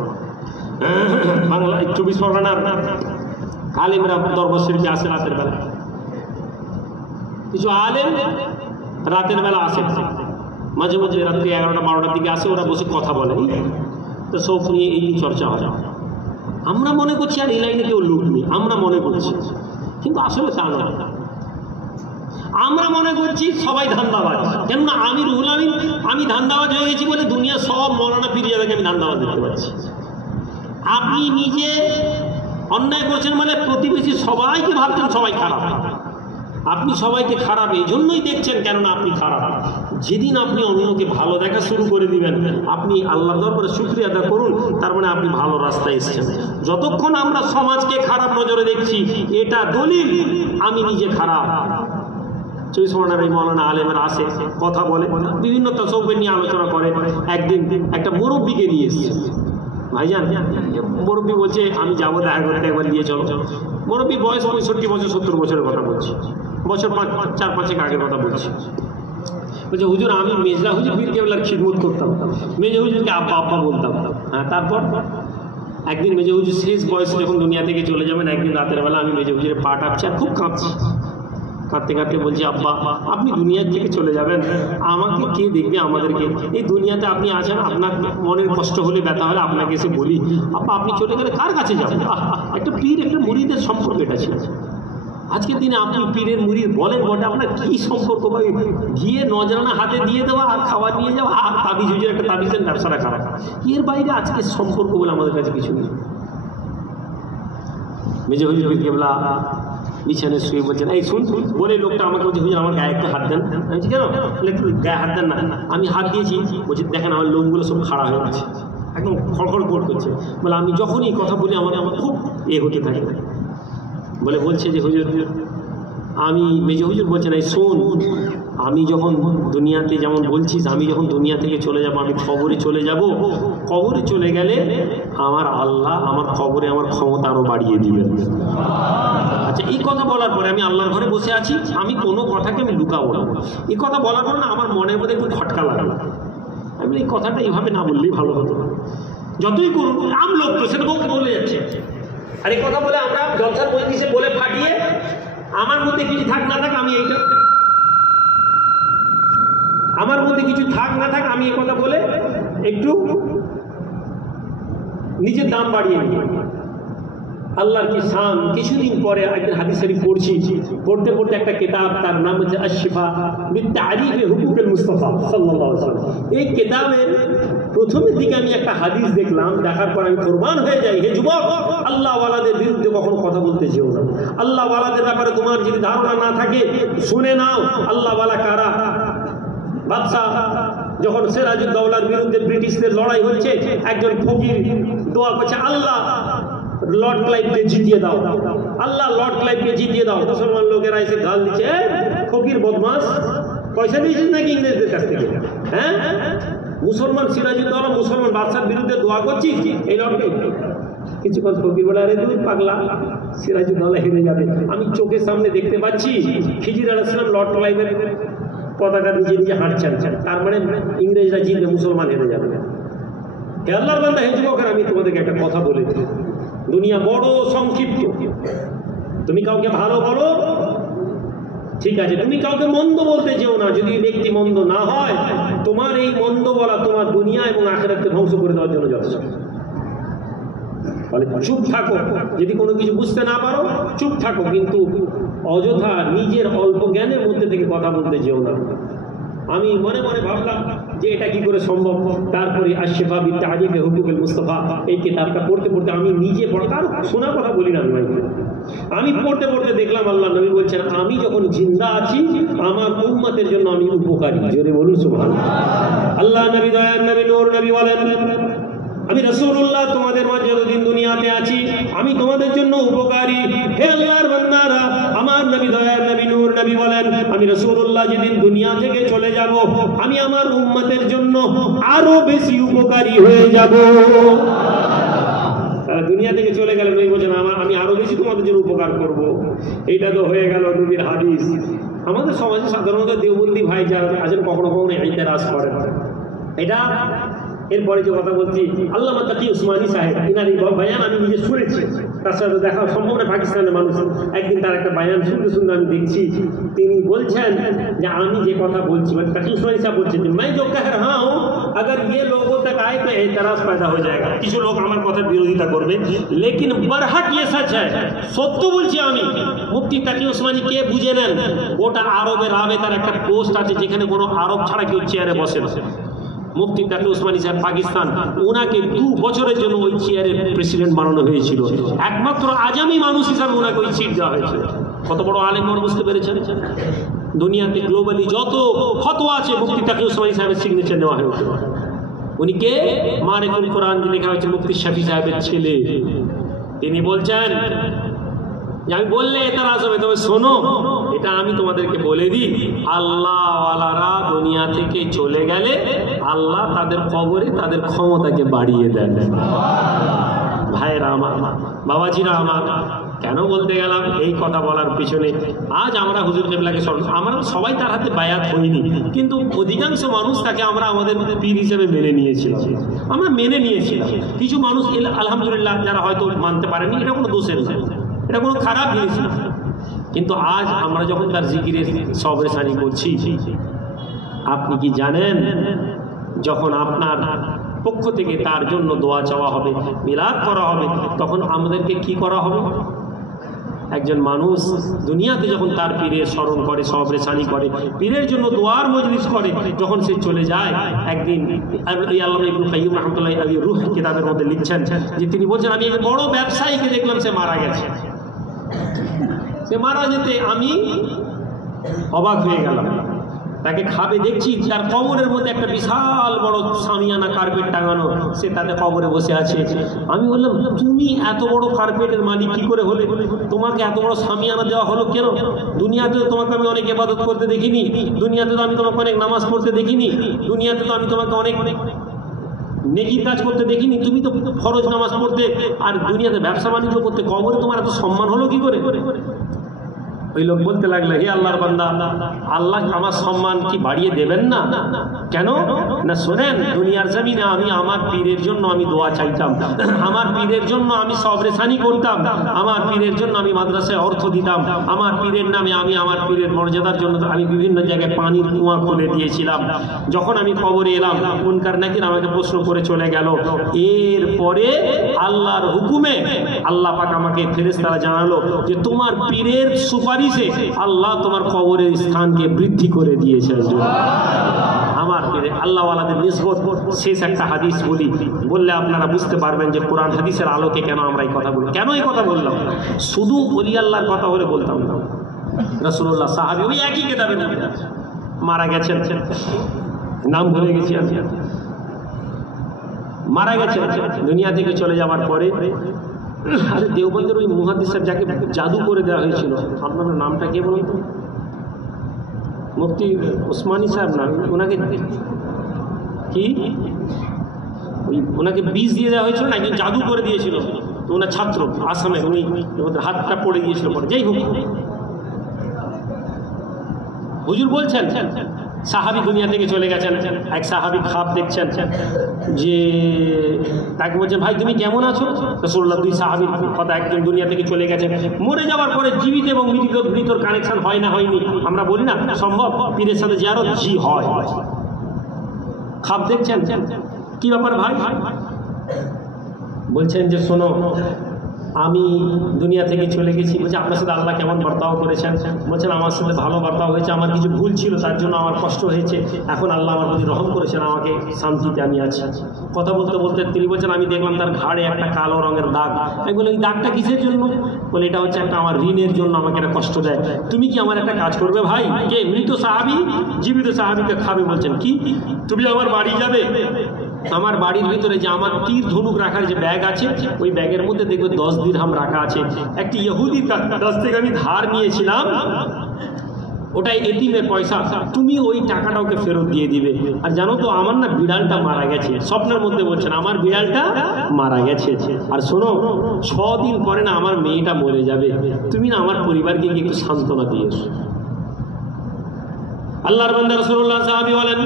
বাংলা 24 পরগনার আলেমরা দরবার শরীফে আসে রাতের বেলা। কিছু আলেম রাতের বেলা আসে, মাঝে মাঝে রাত্রি 11টা 12টার দিকে আসে, ওরা বসে কথা বলে, তো সব নিয়ে এই চর্চা হয়। আমরা মনে করছি আর এই লাইনে কেউ লোক নেই, আমরা মনে করছি, কিন্তু আসলে তা না। আমরা মনে করছি সবাই ধান্দাবাজ, কেননা আমি রুহুল আমিন, আমি ধান্দাবাজ হয়ে গেছি বলে দুনিয়া সব মৌলানা পীরিয়াদাকে আমি ধান্দাবাজ দেখতে পাচ্ছি। আপনি নিজে অন্যায় করছেন মানে প্রতিবেশী সবাইকে ভাবছেন সবাই খারাপ। আপনি সবাইকে খারাপ এই জন্যই দেখছেন, কেননা আপনি খারাপ। যেদিন আপনি অন্যকে ভালো দেখা শুরু করে দিবেন, আপনি আল্লাহর দরবারে শুকরিয়া আদা করুন, তার মানে আপনি ভালো রাস্তায় এসেছেন। যতক্ষণ আমরা সমাজকে খারাপ নজরে দেখছি, এটা দলিল আমি নিজে খারাপ। 24 পরগনার এই মৌলানা আলেমের আসে, কথা বলে, বিভিন্ন তাসাউফ নিয়ে আলোচনা করে। একদিন একটা মুরব্বীকে নিয়ে এসেছে। ভাইজান, মুরব্বী বলছে আমি যাবো দেখা করতে, একবার নিয়ে চলো। মুরব্বী বয়স 65 বছর 70 বছরের কথা বলছি, বছর 4-5 আগের কথা বলছি। বলছে হুজুর আমি মেজলা হুজুর পীর কেবলার খিদমত করতাম, মেজা হুজুরকে আব্বা আব্বা বলতাম। হ্যাঁ, তারপর একদিন মেজা হুজুর শেষ বয়সে যখন দুনিয়া থেকে চলে যাবেন, একদিন রাতের বেলা আমি মেজা হুজুরের পা টাপছি আর খুব কাঁদছি। কাঁদতে কাঁদতে বলছি আব্বা আপনি দুনিয়ার থেকে চলে যাবেন, আমাকে কে দেখবে? আমাদেরকে এই দুনিয়াতে আপনি আছেন, আপনার মনের কষ্ট হলে ব্যথা হলে আপনাকে এসে বলি, আব্বা আপনি চলে গেলে কার কাছে যাবেন? একটা পীর একটা মুরিদের সম্পর্ক এটা ছিল। আজকের দিনে আপনি পীরের মুরিদ বলেন বটে, আপনার কী সম্পর্ক? ভাই গিয়ে নজরানা হাতে দিয়ে দেওয়া আর খাবার নিয়ে যাওয়া আর তাবিজ হুজুর একটা তাবিজের ব্যবসাটা খারাপ, এর বাইরে আজকে সম্পর্ক বলে আমাদের কাছে কিছু নেই। মেজা হুজুর পীর কেবলা বিছানে শুয়ে বলছেন এই শুন বলে লোকটা আমাকে বলছে হুজুর আমার গায়ে একটু হাত দেন। আমি বলছি কেন? একটু গায়ে হাত দেন না। আমি হাত দিয়েছি, বলছি দেখেন আমার লোমগুলো সব খাড়া হয়ে গেছে, একদম খড়খড় করছে। বলে আমি যখনই কথা বলি আমার খুব হতে থাকে। বলছে যে হুজুর আমি, মেজা হুজুর বলছেন এই শোন, আমি যখন দুনিয়াতে যেমন বলছিস, আমি যখন দুনিয়া থেকে চলে যাব, আমি কবরে চলে যাব, কবরে চলে গেলে আমার আল্লাহ আমার কবরে আমার ক্ষমতা আরও বাড়িয়ে দিবেন। আচ্ছা, এই কথা বলার পরে আমি আল্লাহর ঘরে বসে আছি, আমি কোনো কথাকে আমি লুকাবো না। এই কথা বলার পরে না আমার মনের মধ্যে একটু খটকা লাগলো। আমি এই কথাটা এইভাবে না বললেই ভালো হতো, যতই করুন আম লোক তো সেটা বলে যাচ্ছে। আর এই কথা বলে আমরা জলসার মজলিসে বলে ফাটিয়ে আমার মধ্যে কিছু থাক না থাক, আমি এইটা আমার মধ্যে কিছু থাক না থাক, আমি এই কথা বলে একটু নিজের দাম বাড়িয়ে নিই। আল্লাহর কি শান। কিছুদিন পরে একদিন হাদিস শরীফ পড়ছি, পড়তে পড়তে একটা কিতাব, তার নাম হচ্ছে আশ-শিফা বিত-তা'রিফি হুকুকুল মুস্তাফা সাল্লাল্লাহু আলাইহি ওয়াসাল্লাম। এই কিতাবের প্রথমের দিকে আমি একটা হাদিস দেখলাম, দেখার পর আমি কুরবান হয়ে যাই। হে যুবক, আল্লাহওয়ালাদের বিরুদ্ধে কখনো কথা বলতে যেও না। আল্লাহওয়ালাদের ব্যাপারে তোমার যদি ধারণা না থাকে শুনে নাও আল্লাহওয়ালা কারা। বাদশাহ যখন সিরাজউদ্দৌলার বিরুদ্ধে ব্রিটিশদের লড়াই হচ্ছে, একজন ফকির দোয়া করছে আল্লাহ লর্ড ক্লাইভকে জিতিয়ে দাও, আল্লাহ লর্ড ক্লাইভকে জিতিয়ে দাও। মুসলমান লোকেরা এসে গাল দিচ্ছে, ফকির বদমাস, পয়সা দিয়েছিস নাকি ইংরেজদের কাছ থেকে? হ্যাঁ, মুসলমান সিরাজউদ্দৌলা মুসলমান বাদশার বিরুদ্ধে দোয়া করছিস এই লর্ডকে? কিছুক্ষণ ফকির বলে আরে তুমি পাগলা, সিরাজউদ্দৌলা হেরে যাবে। আমি চোখের সামনে দেখতে পাচ্ছি খিজির আলাইহিস সালাম লর্ড ক্লাইভের পতাকা নিজে নিজে হাঁটছেন, তার মানে ইংরেজরা জিতবে, মুসলমান হেরে যাবে। হে আল্লাহর বান্দা, হে যুবকেরা, আমি তোমাদেরকে একটা কথা বলেছি, দুনিয়া বড় সংক্ষিপ্ত। তুমি কাউকে ভালো বলো ঠিক আছে, তুমি কাউকে মন্দ বলতে যেও না। যদি ব্যক্তি মন্দ না হয়, তোমার এই মন্দ বলা তোমার দুনিয়া এবং আখিরাতকে ধ্বংস করে দেওয়ার জন্য যথেষ্ট। বলে চুপ থাকো, যদি কোনো কিছু বুঝতে না পারো চুপ থাকো, কিন্তু অযথা নিজের অল্প জ্ঞানের মধ্যে থেকে কথা বলতে যেও না। আমি মনে মনে ভাবলাম যে এটা কি করে সম্ভব। তারপরে আশ-শিফা বিত-তা'রিফি হুকুকুল মুস্তাফা এই কিতাবটা পড়তে পড়তে আমি নিজে কারো শোনা কথা বলি না, আমি পড়তে পড়তে দেখলাম আল্লাহ নবী বলছেন আমি যখন জিন্দা আছি আমার উম্মতের জন্য আমি উপকারী। জোরে বলুন সুবহানাল্লাহ। আল্লাহ নবী দয়ার নবী নূর নবী বলেন আমি রাসূলুল্লাহ তোমাদের মাঝে যতদিন দুনিয়াতে আছি আমি তোমাদের জন্য উপকারী। হে আল্লাহর বান্দারা, আমার নবী দয়ার নবী নূর নবী বলেন, আমি রাসূলুল্লাহ যেদিন দুনিয়া থেকে চলে যাব আমি আমার উম্মতের জন্য আরো বেশি উপকারী হয়ে যাব। দুনিয়া থেকে চলে গেলে নবী বলেন আমি আরো বেশি তোমাদের জন্য উপকার করব। এইটা তো হয়ে গেল নবীর হাদিস। আমাদের সমাজে সাধারণত দেওবন্দি ভাই যারা আছেন কখনো কখনো ইতিরাজ করেন। এটা এরপরে যে কথা বলছি, আল্লামা তাকি উসমানী সাহেব, ইনার এই বায়ান আমি নিজে শুনেছি, তার সাথে দেখা সম্ভব না, পাকিস্তানের মানুষ। একদিন তার একটা বায়ান শুনতে শুনতে আমি দেখছি, তিনি বলছেন যে আমি যে কথা বলছি, মানে তাকি উসমানী সাহেব বলছেন যে मैं जो कह रहा हूं अगर ये लोगों तक आए तो एतराज पैदा हो जाएगा। কিছু লোক আমার কথার বিরোধিতা করবে, লেকিন বরহক ये सच है, সত্য বলছি আমি। মুফতি তাকি উসমানী কে বুঝে নেন, গোটা আরবের রাবেতার একটা পোস্ট আছে যেখানে কোনো আরব ছাড়া কেউ চেয়ারে বসে না। মুফতি তাকি উসমানী সাহেব পাকিস্তান, ওনাকে 2 বছরের জন্য ওই চেয়ারের প্রেসিডেন্ট বানানো হয়েছিল। একমাত্র আজামি মানুষ হিসাবে ওনাকে ওই সিট দেওয়া হয়েছিল। কত বড় আলেম বুঝতে পেরেছেন? দুনিয়াতে গ্লোবালি যত ফতোয়া আছে মুফতি তাকি উসমানী সাহেবের সিগনেচার নেওয়া হয়েছে। উনি কে? মারিফুল কোরআন লেখা হয়েছে মুফতি শাফি সাহেবের ছেলে। তিনি বলছেন যে আমি বললে এতরাজ হবে, তবে শোনো, এটা আমি তোমাদেরকে বলে দিই, আল্লাহওয়ালারা দুনিয়া থেকে চলে গেলে আল্লাহ তাদের কবরে তাদের ক্ষমতাকে বাড়িয়ে দেন। ভাইরা আমার, বাবাজিরা আমার, কেন বলতে গেলাম এই কথা বলার পিছনে, আজ আমরা হুজুর কেবলাকে আমরা সবাই তার হাতে বায়াত হইনি, কিন্তু অধিকাংশ মানুষ তাকে আমরা আমাদের পীর হিসেবে মেনে নিয়েছিলাম। আমরা মেনে নিয়েছিলাম। কিছু মানুষ আলহামদুলিল্লাহ যারা হয়তো মানতে পারেনি, এটা কোনো দোষের না, এটা কোনো খারাপ জিনিস না। কিন্তু আজ আমরা যখন তার জিকিরের সবরে সানি করছি, আপনি কি জানেন যখন আপনার পক্ষ থেকে তার জন্য দোয়া চাওয়া হবে, মিলাদ করা হবে, তখন আমাদেরকে কি করা হবে? একজন মানুষ দুনিয়াতে যখন তার পীরের স্মরণ করে, সবরে সানি করে, পীরের জন্য দোয়ার মজলিস করে, যখন সে চলে যায় একদিন, আল্লামা ইবনে কাইয়্যিম রাহমাতুল্লাহি আলাইহি রূহ কিতাবের মধ্যে লিখছেন যে তিনি বলছেন আমি এক বড় ব্যবসায়ীকে দেখলাম সে মারা গেছে। সে মারা যেতে আমি অবাক হয়ে গেলাম। তাকে খাবে দেখছি, তার কবরের মধ্যে একটা বিশাল বড় সামিয়ানা কার্পেট টাঙানো, সে তাতে কবরে বসে আছে। আমি বললাম তুমি এত বড় কার্পেটের মালিক কি করে হলে? তোমাকে এত বড় সামিয়ানা দেওয়া হলো কেন? দুনিয়াতে তো তোমাকে আমি অনেক ইবাদত করতে দেখিনি, দুনিয়াতে তো আমি তোমাকে অনেক নামাজ পড়তে দেখিনি, দুনিয়াতে তো আমি তোমাকে অনেক নেকি কাজ করতে দেখিনি, তুমি তো ফরজ নামাজ পড়তে আর দুনিয়াতে ব্যবসা বাণিজ্য করতে, কবরে তোমার এত সম্মান হলো কি করে? ওই লোক বলতে লাগলো, হে আল্লাহর বান্দা, আল্লাহ আমার সম্মান কি বাড়িয়ে দেবেন না? কেন না? শোনেন, দুনিয়ার জমিনে আমি আমার পীরের জন্য আমি দোয়া চাইতাম, আমার পীরের জন্য আমি সবরে সানি করতাম, আমার পীরের জন্য আমি মাদ্রাসায় অর্থ দিতাম, আমার পীরের নামে আমি আমার পীরের মর্যাদার জন্য আমি বিভিন্ন জায়গায় পানির কুয়া খুলে দিয়েছিলাম। যখন আমি খবরে এলাম মুনকার নাকির আমাকে প্রশ্ন করে চলে গেল। এরপরে আল্লাহর হুকুমে আল্লাহ পাক আমাকে ফেরেশতারা জানালো যে তোমার পীরের সুপারিশে আল্লাহ তোমার কবরের স্থানকে বৃদ্ধি করে দিয়েছেন। আমার পীরে আল্লাহওয়ালাদের নিসবত। শেষ একটা হাদিস বলি, বললে আপনারা বুঝতে পারবেন যে কোরআন হাদিসের আলোকে কেন আমরা এই কথা বলি। কেন এই কথা বললাম? শুধু ওলি আল্লাহর কথা হলে বলতাম না। রাসূলুল্লাহ সাহাবী ওই একই কিতাবের মধ্যে মারা গেছেন, নাম ভুলে গেছি আমি, মারা গেছেন দুনিয়া থেকে চলে যাওয়ার পরে। আরে দেওবন্দের ওই মুহাদ্দিস সাহেব যাকে জাদু করে দেওয়া হয়েছিল, আপনার নামটা কে বলুন তো? মুফতি উসমানী সাহেব না, ওনাকে কি ওনাকে বীজ দিয়ে দেওয়া হয়েছিল না, একজন জাদু করে দিয়েছিল, তো ওনার ছাত্র আসামে, উনি হাতটা পড়ে গিয়েছিল পরে। যাই হোক, হুজুর বলছেন সাহাবী দুনিয়া থেকে চলে গেছেন, এক সাহাবী খাব দেখছেন যে তাকে বলছেন ভাই তুমি কেমন আছো? রাসূলুল্লাহ দুই সাহাবীর কথা, একজন দুনিয়া থেকে চলে গেছেন, মরে যাওয়ার পরে জীবিত এবং মৃতর কানেকশন হয় না হয়নি? আমরা বলি না সম্ভব পীরের সাথে জিয়ারত? জি হয়। খাব দেখছেন, কি ব্যাপার ভাই? বলছেন যে শোনো, আমি দুনিয়া থেকে চলে গেছি। বলছে আপনার সাথে আল্লাহ কেমন বার্তাও করেছেন? বলছেন আমার সাথে ভালো বার্তাও হয়েছে, আমার কিছু ভুল ছিল তার জন্য আমার কষ্ট হয়েছে, এখন আল্লাহ আমার প্রতি রহম করেছেন, আমাকে শান্তিতে আমি আছি। কথা বলতে বলতে তিনি বলছেন আমি দেখলাম তার ঘাড়ে একটা কালো রঙের দাগ। আমি বলি ওই দাগটা কিসের জন্য? বলে এটা হচ্ছে একটা আমার ঋণের জন্য আমাকে একটা কষ্ট দেয়। তুমি কি আমার একটা কাজ করবে ভাই? কে? মৃত সাহাবী জীবিত সাহাবীকে খাবে। বলছেন কি তুমি আমার বাড়ি যাবে? আমার বাড়ির ভিতরে যে আমার তীর ধনুক রাখার যে ব্যাগ আছে, ওই ব্যাগের মধ্যে দেখবে 10 দিরহাম রাখা আছে। একটি ইহুদির কাছ থেকে আমি ধার নিয়েছিলাম, ওটাই এতিমের পয়সা, তুমি ওই টাকাটা ওকে ফেরত দিয়ে দিবে। আর জানো তো আমার না বিড়ালটা মারা গেছে, স্বপ্নের মধ্যে বলছেন আমার বিড়ালটা মারা গেছে। আর শোনো 6 দিন পরে না আমার মেয়েটা মরে যাবে, তুমি না আমার পরিবারকে একটু সান্ত্বনা দিয়ে এসো। আল্লাহর বান্দা রাসূলুল্লাহ সাহাবী বলেন,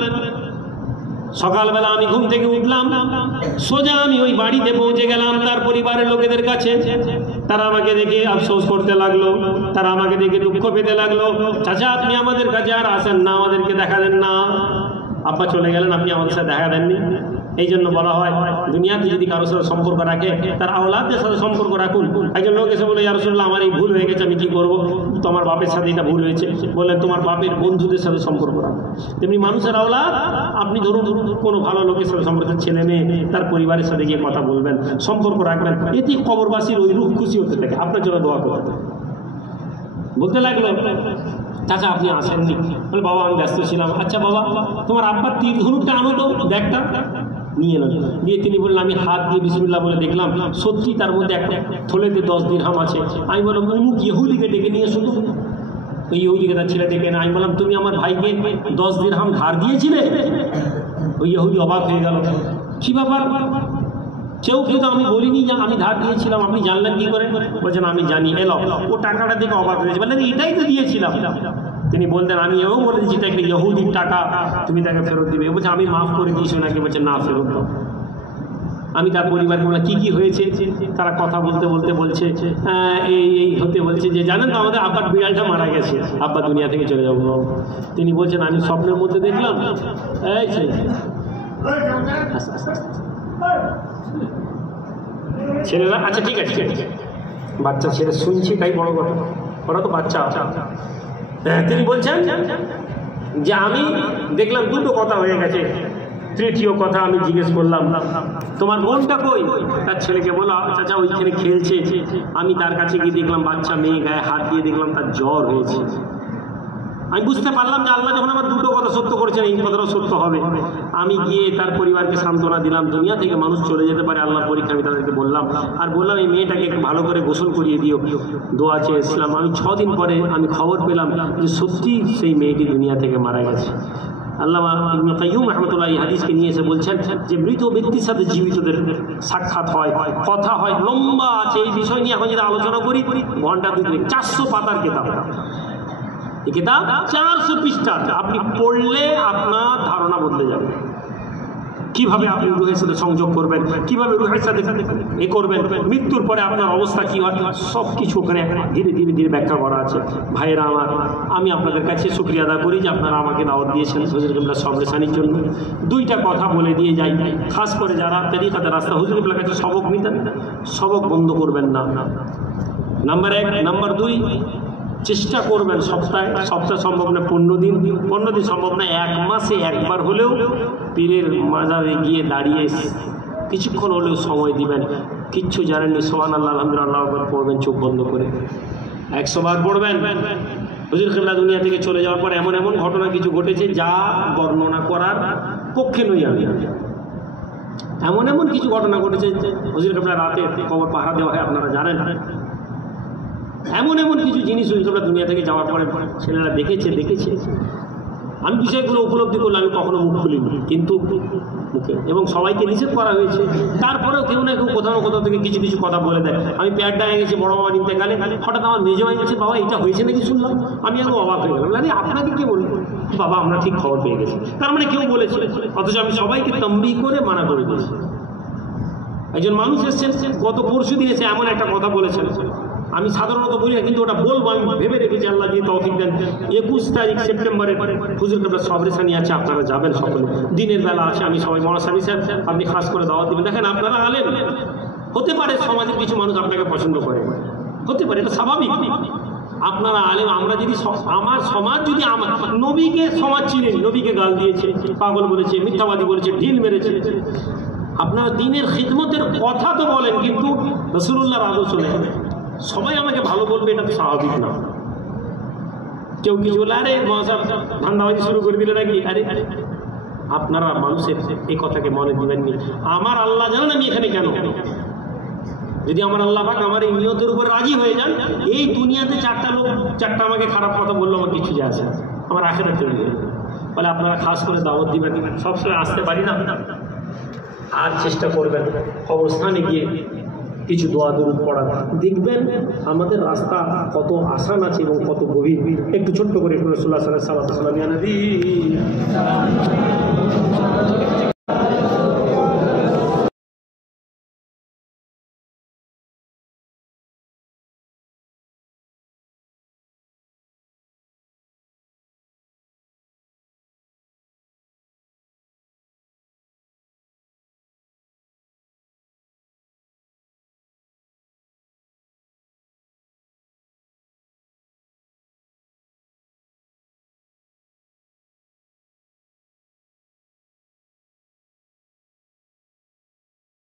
সকালবেলা আমি ঘুম থেকে উঠলাম, সোজা আমি ওই বাড়িতে পৌঁছে গেলাম তার পরিবারের লোকেদের কাছে। তারা আমাকে দেখে আফসোস করতে লাগলো, তারা আমাকে দেখে দুঃখ পেতে লাগলো, চাচা আপনি আমাদের কাছে আর আসেন না, আমাদেরকে দেখা দেন না, আব্বা চলে গেলেন, আপনি আমাদের সাথে দেখা দেননি। এই জন্য বলা হয় দুনিয়াতে যদি কারোর সাথে সম্পর্ক রাখে তার আওলাদের সাথে সম্পর্ক রাখুন। একজন লোক এসে বলে, ইয়া রাসূলুল্লাহ আমার এই ভুল হয়ে গেছে, আমি কি করবো? তোমার বাপের সাথে এটা ভুল হয়েছে, বললেন তোমার বাপের বন্ধুদের সাথে সম্পর্ক রাখুন। তেমনি মানুষের আওলাদ, আপনি ধরুন কোনো ভালো লোকের সাথে সম্পর্ক, ছেলে মেয়ে তার পরিবারের সাথে গিয়ে কথা বলবেন, সম্পর্ক রাখবেন, এতে কবরবাসীর ওই রূহ খুশি হতে থাকে, আপনার জন্য দোয়া করতে। বলতে লাগলো, চাচা আপনি আসেননি। বলে বাবা আমি ব্যস্ত ছিলাম। আচ্ছা বাবা তোমার আব্বার তীর ধনুকটা আনো তো, ব্যাগটা নিয়ে এলো। দিয়ে তিনি বললেন, আমি হাত দিয়ে বিসমিল্লাহ বলে দেখলাম সত্যি তার মধ্যে একটা থলেতে 10 দিরহাম আছে। আমি বললাম অমুক ইহুদিকে ডেকে নিয়ে শুধু, ওই ইহুদিকে তার ছেলে ডেকে না। আমি বললাম তুমি আমার ভাইকে 10 দিরহাম ধার দিয়েছিলে? ওই ইহুদি অবাক হয়ে গেল, কি ব্যাপার? কেউ কিন্তু আমি বলিনি যে আমি ধার দিয়েছিলাম, আপনি জানলেন কি করে? বলছেন আমি জানি। এলো ও টাকাটা দেখে অবাক হয়েছে, বললেন এটাই তো দিয়েছিলাম। তিনি বলতেন আমি এও বলে দিচ্ছি এটা একটা ইহুদির টাকা, তুমি তাকে ফেরত দিবে। বলছে আমি মাফ করে দিয়েছি ওনাকে। বলছে না ফেরত দাও। আমি তার পরিবারকে বললাম কী কী হয়েছে? তারা কথা বলতে বলতে বলছে এই হতে বলছে যে জানেন তো আমাদের আব্বার বিড়ালটা মারা গেছে, আব্বা দুনিয়া থেকে চলে যাবো। তিনি বলছেন আমি স্বপ্নের মধ্যে দেখলাম এই ছেলেরা, আচ্ছা ঠিক আছে বাচ্চা ছেলে শুনছি তাই বড় কথা, ওরা তো বাচ্চা। তিনি বলছেন যে আমি দেখলাম দুটো কথা হয়ে গেছে। তৃতীয় কথা আমি জিজ্ঞেস করলাম তোমার বোনটা কই? তার ছেলেকে বলো চাচা ওইখানে খেলছে। আমি তার কাছে গিয়ে দেখলাম বাচ্চা মেয়ে, গায়ে হাত দিয়ে দেখলাম তার জ্বর হয়েছে। আমি বুঝতে পারলাম যে আল্লাহ যখন আমার দুটো কথা সত্য করেছেন এই কথাটাও সত্য হবে। আমি গিয়ে তার পরিবারকে সান্ত্বনা দিলাম, দুনিয়া থেকে মানুষ চলে যেতে পারে আল্লাহ পরীক্ষা, আমি তাদেরকে বললাম। আর বললাম এই মেয়েটাকে একটু ভালো করে গোসল করিয়ে দিও, দোয়া চেয়ে এসলাম। আমি 6 দিন পরে আমি খবর পেলাম যে সত্যি সেই মেয়েটি দুনিয়া থেকে মারা গেছে। আল্লামা ইবনে কাইয়্যুম রাহমাতুল্লাহ এই হাদিসকে নিয়ে এসে বলছেন যে মৃত ব্যক্তির সাথে জীবিতদের সাক্ষাৎ হয়, কথা হয়, লম্বা আছে। এই বিষয় নিয়ে এখন যেটা আলোচনা করি ঘন্টা 2-3, 400 পাতার কিতাব। এই কিতাব 400 পৃষ্ঠা, আপনি পড়লে আপনার ধারণা বদলে যাবে। কিভাবে আপনি রুহের সাথে সংযোগ করবেন, কিভাবে রুহের সাথে এ করবেন, মৃত্যুর পরে আপনার অবস্থা কী হয়, সব কিছু ওখানে ধীরে ধীরে ধীরে ব্যাখ্যা করা আছে। ভাইয়েরা আমার, আমি আপনাদের কাছে শুকরিয়া আদা করি যে আপনারা আমাকে দাওয়াত দিয়েছেন হুজুর কিবলা সবরে সানির জন্য। 2টা কথা বলে দিয়ে যাই, খাস করে যারা তরিকাতের রাস্তা হুজুর কিবলার কাছে সবক নিতেন, সবক বন্ধ করবেন না। নাম্বার 1। নাম্বার 2, চেষ্টা করবেন সপ্তাহে সম্ভব না 15 দিন সম্ভব না 1 মাসে একবার হলেও পীরের মাজারে গিয়ে দাঁড়িয়ে কিছুক্ষণ হলেও সময় দিবেন। কিচ্ছু জানেননি সুবহানাল্লাহ আলহামদুলিল্লাহ আকবার পড়বেন চোখ বন্ধ করে, 100 বার পড়বেন। হুজুর কিবলা দুনিয়া থেকে চলে যাওয়ার পর এমন এমন ঘটনা কিছু ঘটেছে যা বর্ণনা করার পক্ষে নই আমি। এমন এমন কিছু ঘটনা ঘটেছে, হুজুর কিবলা রাতে কবর পাহারা দেওয়া হয় আপনারা জানেন। এমন এমন কিছু জিনিস হুজুর দুনিয়া থেকে যাওয়ার পরে ছেলেরা দেখেছে। আমি বিষয়গুলো উপলব্ধি করলে আমি কখনো মুখ খুলিনি, কিন্তু মুখে, এবং সবাইকে নিষেধ করা হয়েছে। তারপরেও কেউ না কেউ কোথাও না কোথাও থেকে কিছু কিছু কথা বলে দেয়। আমি প্যাডডায় গেছি বড় বাবা ইন্তেকালে, হঠাৎ আমার মেজো ভাই বলছে বাবা এটা হয়েছে নাকি শুনলাম। আমি আরও অবাক হয়ে গেলাম, আরে আপনাকে কে বলবো? বাবা আমরা ঠিক খবর পেয়ে গেছি। তার মানে কেউ বলেছে, অথচ আমি সবাইকে তম্বি করে মানা করে দিয়েছি। একজন মানুষ এসছেন গত পরশু দিন এসে এমন একটা কথা বলেছেন, আমি সাধারণত বলি না কিন্তু ওটা বলবো, আমি ভেবে রেখেছি আল্লাহ দিয়ে তৌফিক দেন। 21 তারিখ সেপ্টেম্বরে হুজুর কিবলা সবরে সানি আছে, আপনারা যাবেন সকলে, দিনের বেলা আছে। আমি সবাই মহাসানি স্যার আপনি খাস করে দাওয়াত দেবেন। দেখেন আপনারা আলেন, হতে পারে সমাজের কিছু মানুষ আপনাকে পছন্দ করে, হতে পারে, এটা স্বাভাবিক। আপনারা আলেম, আমরা যদি আমার সমাজ যদি আমার নবীকে সমাজ চিনেন, নবীকে গাল দিয়েছে, পাগল বলেছে, মিথ্যাবাদী বলেছে, ঢিল মেরেছে, আপনারা দিনের খিদমতের কথা তো বলেন কিন্তু রাসূলুল্লাহর আদর্শ নেই। সবাই আমাকে ভালো বলবে এটা তো স্বাভাবিক না। কেউ কিছু বলে আরে মহাসাব ধান্দাবাজি শুরু করে দিলে নাকি, আরে আপনারা মানুষের এই কথাকে মনে দিবেননি। আমার আল্লাহ জানেন আমি এখানে কেন। যদি আমার আল্লাহ পাক আমার এই নিয়তের উপর রাজি হয়ে যান, এই দুনিয়াতে চারটা আমাকে খারাপ কথা বললো আমার কিছু যায় আসে না, আমার আখেরাত চলে যাবে। ফলে আপনারা খাস করে দাওয়াত দিবেন, সবসময় আসতে পারি না, আর চেষ্টা করবেন অবস্থানে গিয়ে কিছু দোয়া দরুদ পড়া, দেখবেন আমাদের রাস্তা কত আসান আছে এবং কত গভীর। একটু ছোট্ট করে রাসূলুল্লাহ সাল্লাল্লাহু আলাইহি ওয়াসাল্লাম